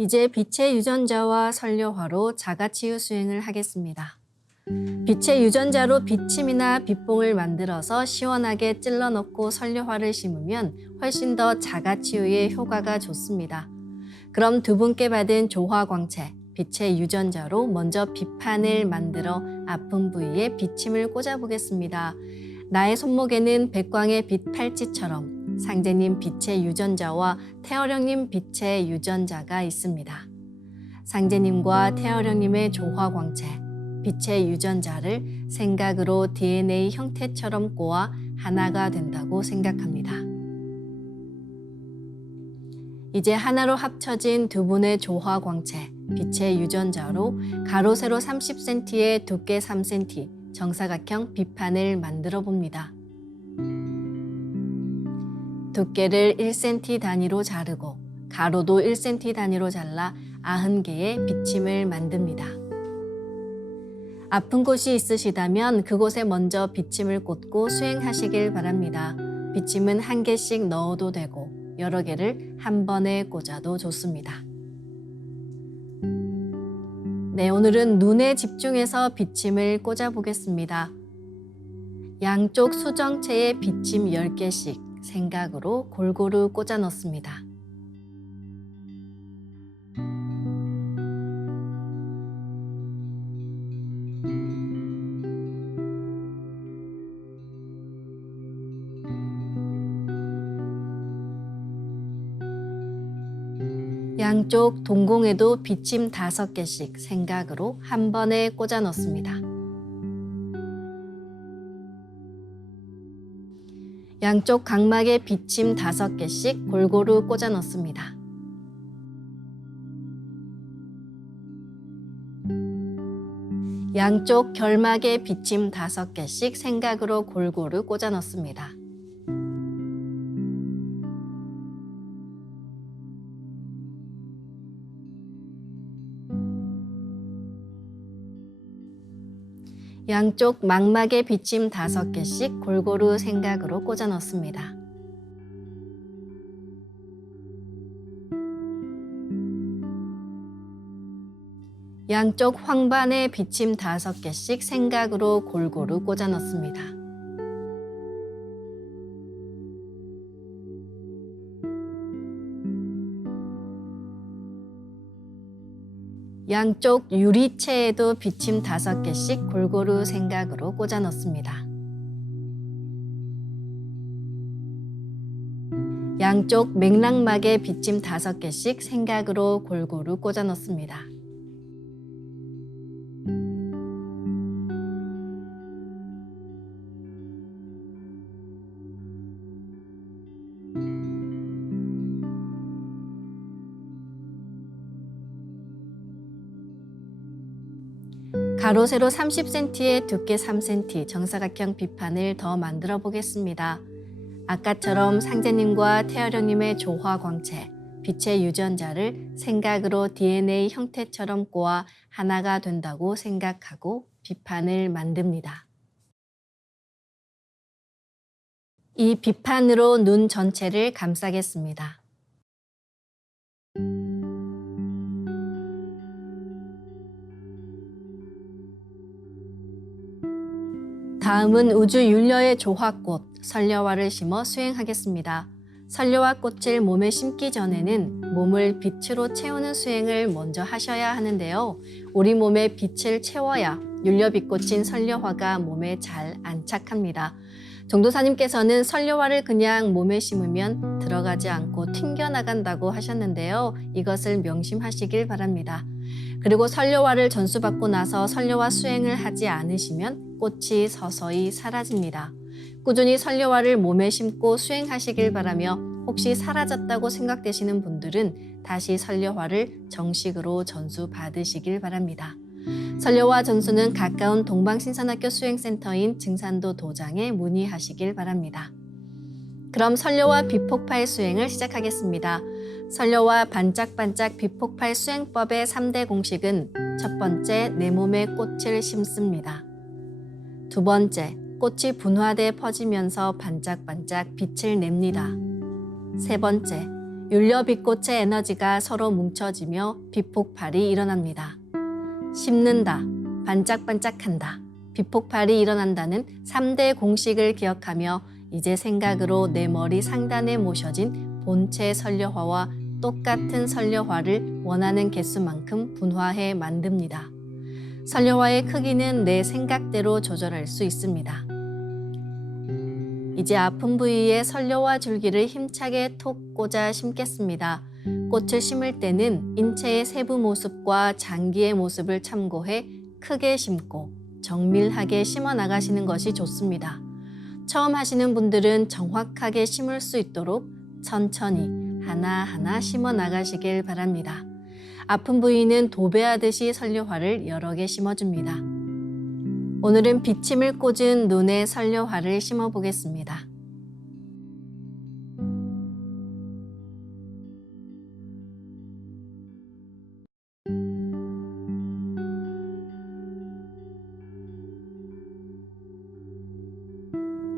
이제 빛의 유전자와 설료화로 자가치유 수행을 하겠습니다. 빛의 유전자로 빛침이나 빛봉을 만들어서 시원하게 찔러 넣고 설료화를 심으면 훨씬 더 자가치유에 효과가 좋습니다. 그럼 두 분께 받은 조화광채, 빛의 유전자로 먼저 빛판을 만들어 아픈 부위에 빛침을 꽂아보겠습니다. 나의 손목에는 백광의 빛 팔찌처럼 상제님 빛의 유전자와 태어령님 빛의 유전자가 있습니다. 상제님과 태어령님의 조화광채, 빛의 유전자를 생각으로 DNA 형태처럼 꼬아 하나가 된다고 생각합니다. 이제 하나로 합쳐진 두 분의 조화광채, 빛의 유전자로 가로 세로 30cm에 두께 3cm, 정사각형 빛판을 만들어 봅니다. 두께를 1cm 단위로 자르고 가로도 1cm 단위로 잘라 90개의 빛침을 만듭니다. 아픈 곳이 있으시다면 그곳에 먼저 빛침을 꽂고 수행하시길 바랍니다. 빛침은 1개씩 넣어도 되고 여러 개를 한 번에 꽂아도 좋습니다. 네, 오늘은 눈에 집중해서 빛침을 꽂아 보겠습니다. 양쪽 수정체에 빛침 10개씩 생각으로 골고루 꽂아 넣습니다. 양쪽 동공에도 빛침 5개씩 생각으로 한 번에 꽂아 넣습니다. 양쪽 각막에 빛침 5개씩 골고루 꽂아 넣습니다. 양쪽 결막에 빛침 5개씩 생각으로 골고루 꽂아 넣습니다. 양쪽 망막에 빛침 5개씩 골고루 생각으로 꽂아 넣습니다. 양쪽 황반에 빛침 5개씩 생각으로 골고루 꽂아 넣습니다. 양쪽 유리체에도 빛침 5개씩 골고루 생각으로 꽂아 넣습니다. 양쪽 맥락막에 빛침 5개씩 생각으로 골고루 꽂아 넣습니다. 가로 세로 30cm에 두께 3cm 정사각형 빛판을 더 만들어 보겠습니다. 아까처럼 상제님과 태어령님의 조화광채, 빛의 유전자를 생각으로 DNA 형태처럼 꼬아 하나가 된다고 생각하고 빛판을 만듭니다. 이 빛판으로 눈 전체를 감싸겠습니다. 다음은 우주윤려의 조화꽃, 설려화를 심어 수행하겠습니다. 설려화 꽃을 몸에 심기 전에는 몸을 빛으로 채우는 수행을 먼저 하셔야 하는데요. 우리 몸에 빛을 채워야 윤려빛꽃인 설려화가 몸에 잘 안착합니다. 정도사님께서는 설려화를 그냥 몸에 심으면 들어가지 않고 튕겨나간다고 하셨는데요. 이것을 명심하시길 바랍니다. 그리고 설려화를 전수받고 나서 설려화 수행을 하지 않으시면 꽃이 서서히 사라집니다. 꾸준히 설려화를 몸에 심고 수행하시길 바라며 혹시 사라졌다고 생각되시는 분들은 다시 설려화를 정식으로 전수받으시길 바랍니다. 설려화 전수는 가까운 동방신선학교 수행센터인 증산도 도장에 문의하시길 바랍니다. 그럼 설려화 빛폭발 수행을 시작하겠습니다. 설려화 반짝반짝 빛폭발 수행법의 3대 공식은 첫 번째, 내 몸에 꽃을 심습니다. 두 번째, 꽃이 분화돼 퍼지면서 반짝반짝 빛을 냅니다. 세 번째, 율려 빛꽃의 에너지가 서로 뭉쳐지며 빛폭발이 일어납니다. 심는다, 반짝반짝한다, 빛폭발이 일어난다는 3대 공식을 기억하며 이제 생각으로 내 머리 상단에 모셔진 본체 설려화와 똑같은 설려화를 원하는 개수만큼 분화해 만듭니다. 설려화의 크기는 내 생각대로 조절할 수 있습니다. 이제 아픈 부위에 설려화 줄기를 힘차게 톡 꽂아 심겠습니다. 꽃을 심을 때는 인체의 세부 모습과 장기의 모습을 참고해 크게 심고 정밀하게 심어 나가시는 것이 좋습니다. 처음 하시는 분들은 정확하게 심을 수 있도록 천천히 하나하나 심어 나가시길 바랍니다. 아픈 부위는 도배하듯이 설려화를 여러 개 심어줍니다. 오늘은 비침을 꽂은 눈에 설려화를 심어 보겠습니다.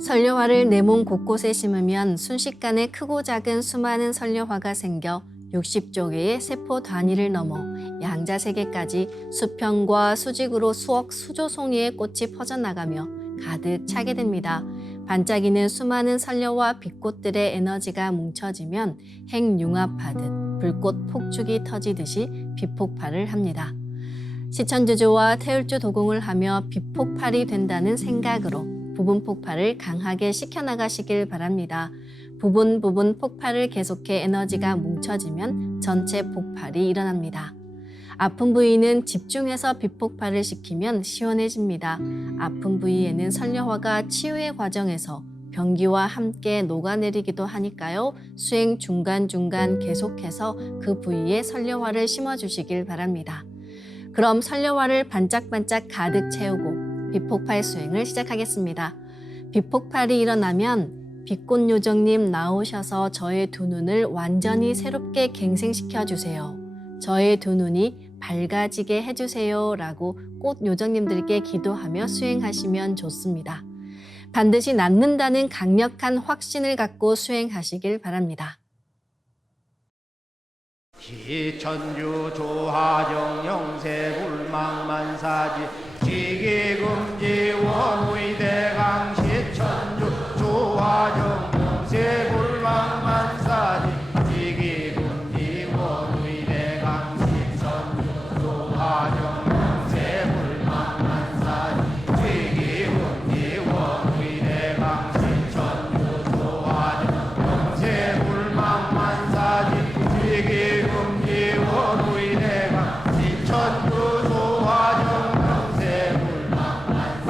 설려화를 내 몸 곳곳에 심으면 순식간에 크고 작은 수많은 설려화가 생겨 60조 개의 세포 단위를 넘어 양자세계까지 수평과 수직으로 수억 수조 송이의 꽃이 퍼져나가며 가득 차게 됩니다. 반짝이는 수많은 설려와 빛꽃들의 에너지가 뭉쳐지면 핵융합하듯 불꽃 폭죽이 터지듯이 빛폭발을 합니다. 시천주조와 태울주 도공을 하며 빛폭발이 된다는 생각으로 부분 폭발을 강하게 시켜나가시길 바랍니다. 부분 폭발을 계속해 에너지가 뭉쳐지면 전체 폭발이 일어납니다. 아픈 부위는 집중해서 빛폭발을 시키면 시원해집니다. 아픈 부위에는 설려화가 치유의 과정에서 변기와 함께 녹아내리기도 하니까요. 수행 중간중간 계속해서 그 부위에 설려화를 심어주시길 바랍니다. 그럼 설려화를 반짝반짝 가득 채우고 빛폭발 수행을 시작하겠습니다. 빛폭발이 일어나면 빛꽃요정님 나오셔서 저의 두 눈을 완전히 새롭게 갱생시켜 주세요. 저의 두 눈이 밝아지게 해주세요 라고 꽃요정님들께 기도하며 수행하시면 좋습니다. 반드시 낫는다는 강력한 확신을 갖고 수행하시길 바랍니다. 시천주 조하정 영세불망만사지 지기금지 원의대강 시천주 조하정 영세불망만사지 지기금지 원의대강 시천주 조하정 영세불망만사지 지기금지 원의대강 시천주 조하정 영세불망만사지 지기금지 원의대강 시천주 조하정 영세불망만사지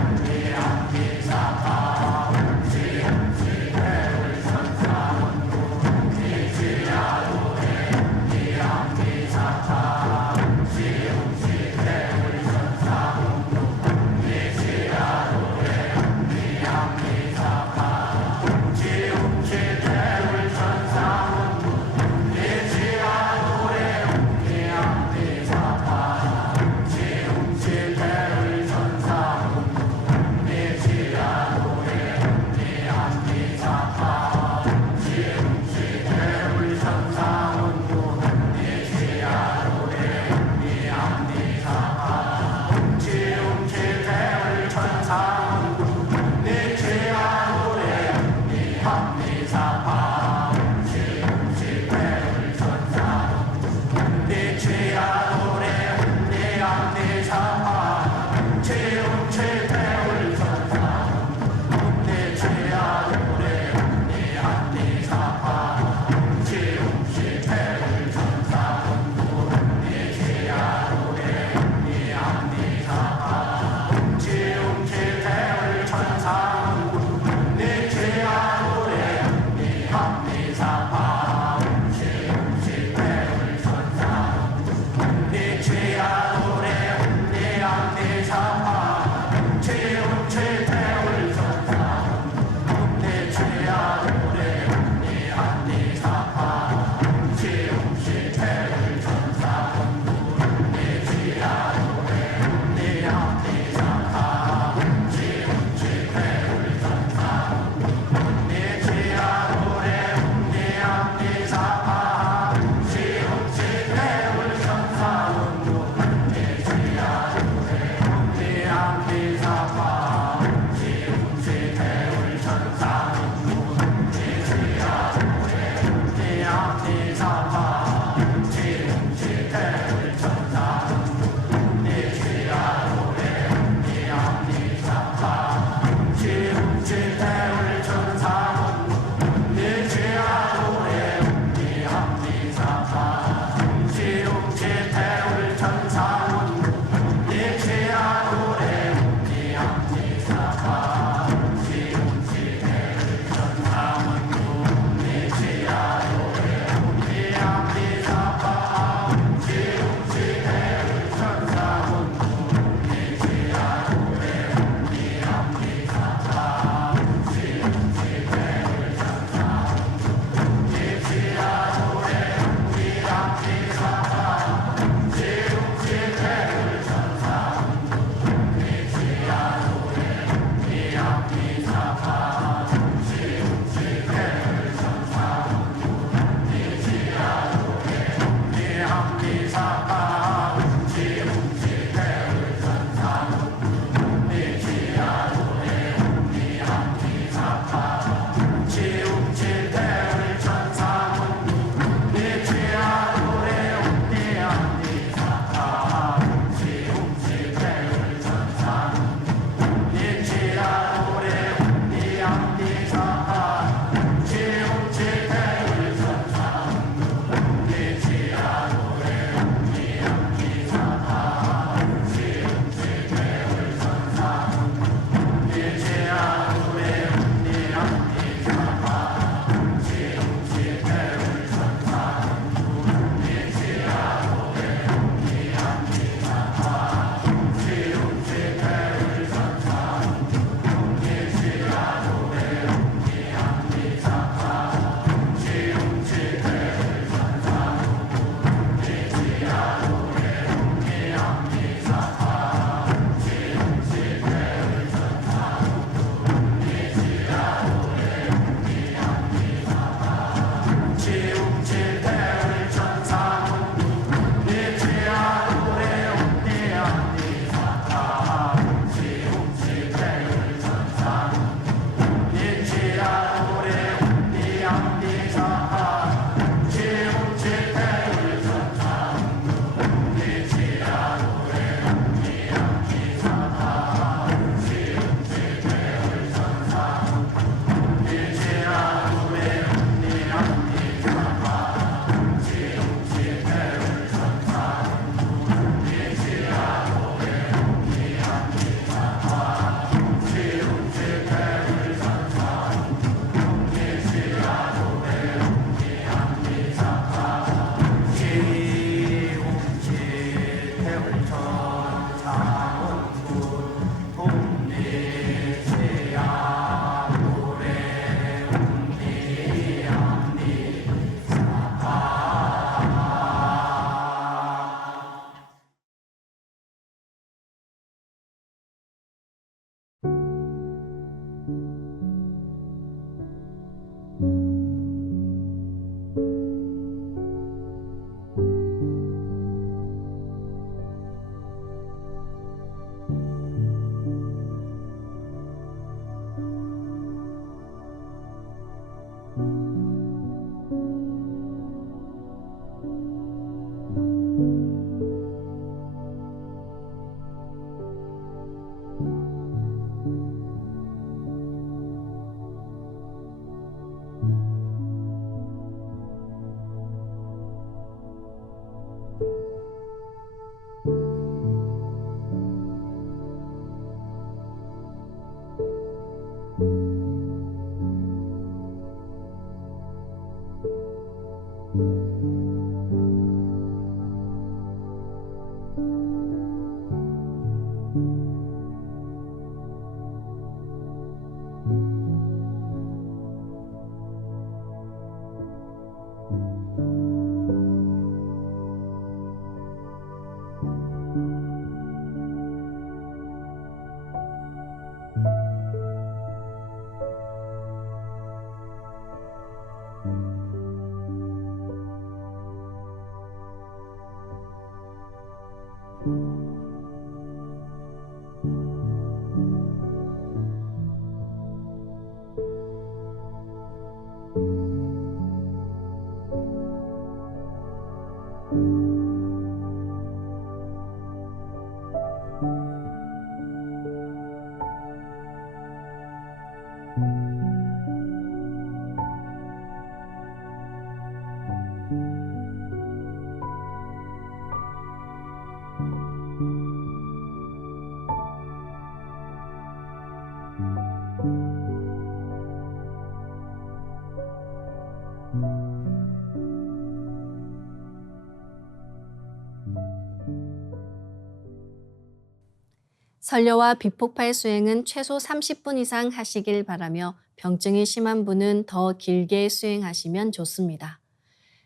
설려와 비폭발 수행은 최소 30분 이상 하시길 바라며 병증이 심한 분은 더 길게 수행하시면 좋습니다.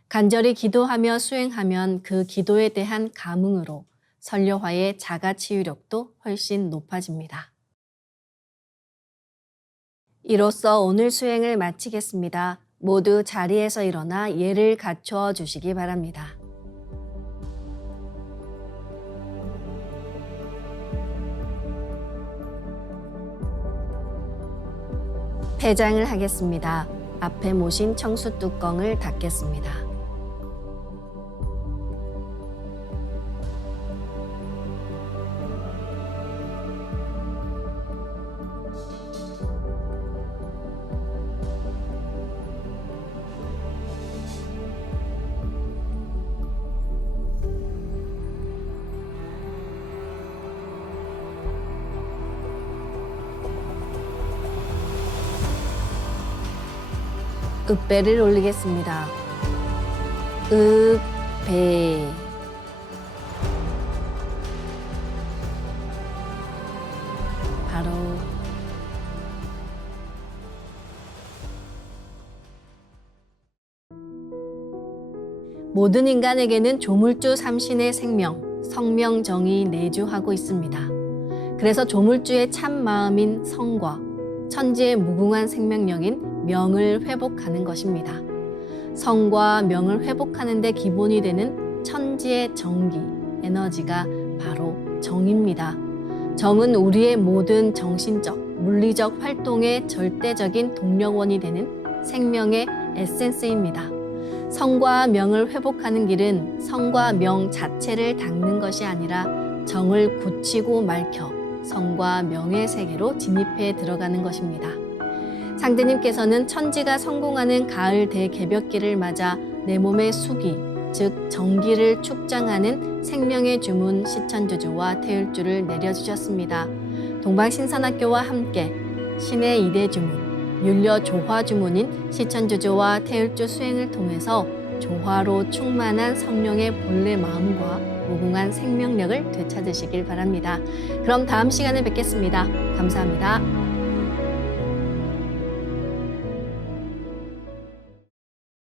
간절히 기도하며 수행하면 그 기도에 대한 감흥으로 설려화의 자가치유력도 훨씬 높아집니다. 이로써 오늘 수행을 마치겠습니다. 모두 자리에서 일어나 예를 갖추어 주시기 바랍니다. 폐장을 하겠습니다. 앞에 모신 청수 뚜껑을 닫겠습니다. 읍배를 올리겠습니다. 읍배. 바로 모든 인간에게는 조물주 삼신의 생명, 성명정이 내주하고 있습니다. 그래서 조물주의 참 마음인 성과 천지의 무궁한 생명력인 명을 회복하는 것입니다. 성과 명을 회복하는 데 기본이 되는 천지의 정기, 에너지가 바로 정입니다. 정은 우리의 모든 정신적, 물리적 활동의 절대적인 동력원이 되는 생명의 에센스입니다. 성과 명을 회복하는 길은 성과 명 자체를 닦는 것이 아니라 정을 굳히고 맑혀 성과 명의 세계로 진입해 들어가는 것입니다. 상대님께서는 천지가 성공하는 가을 대개벽기를 맞아 내 몸의 수기, 즉 정기를 축장하는 생명의 주문 시천주주와 태율주를 내려주셨습니다. 동방신선학교와 함께 신의 2대 주문, 율려 조화 주문인 시천주주와 태율주 수행을 통해서 조화로 충만한 성령의 본래 마음과 무궁한 생명력을 되찾으시길 바랍니다. 그럼 다음 시간에 뵙겠습니다. 감사합니다.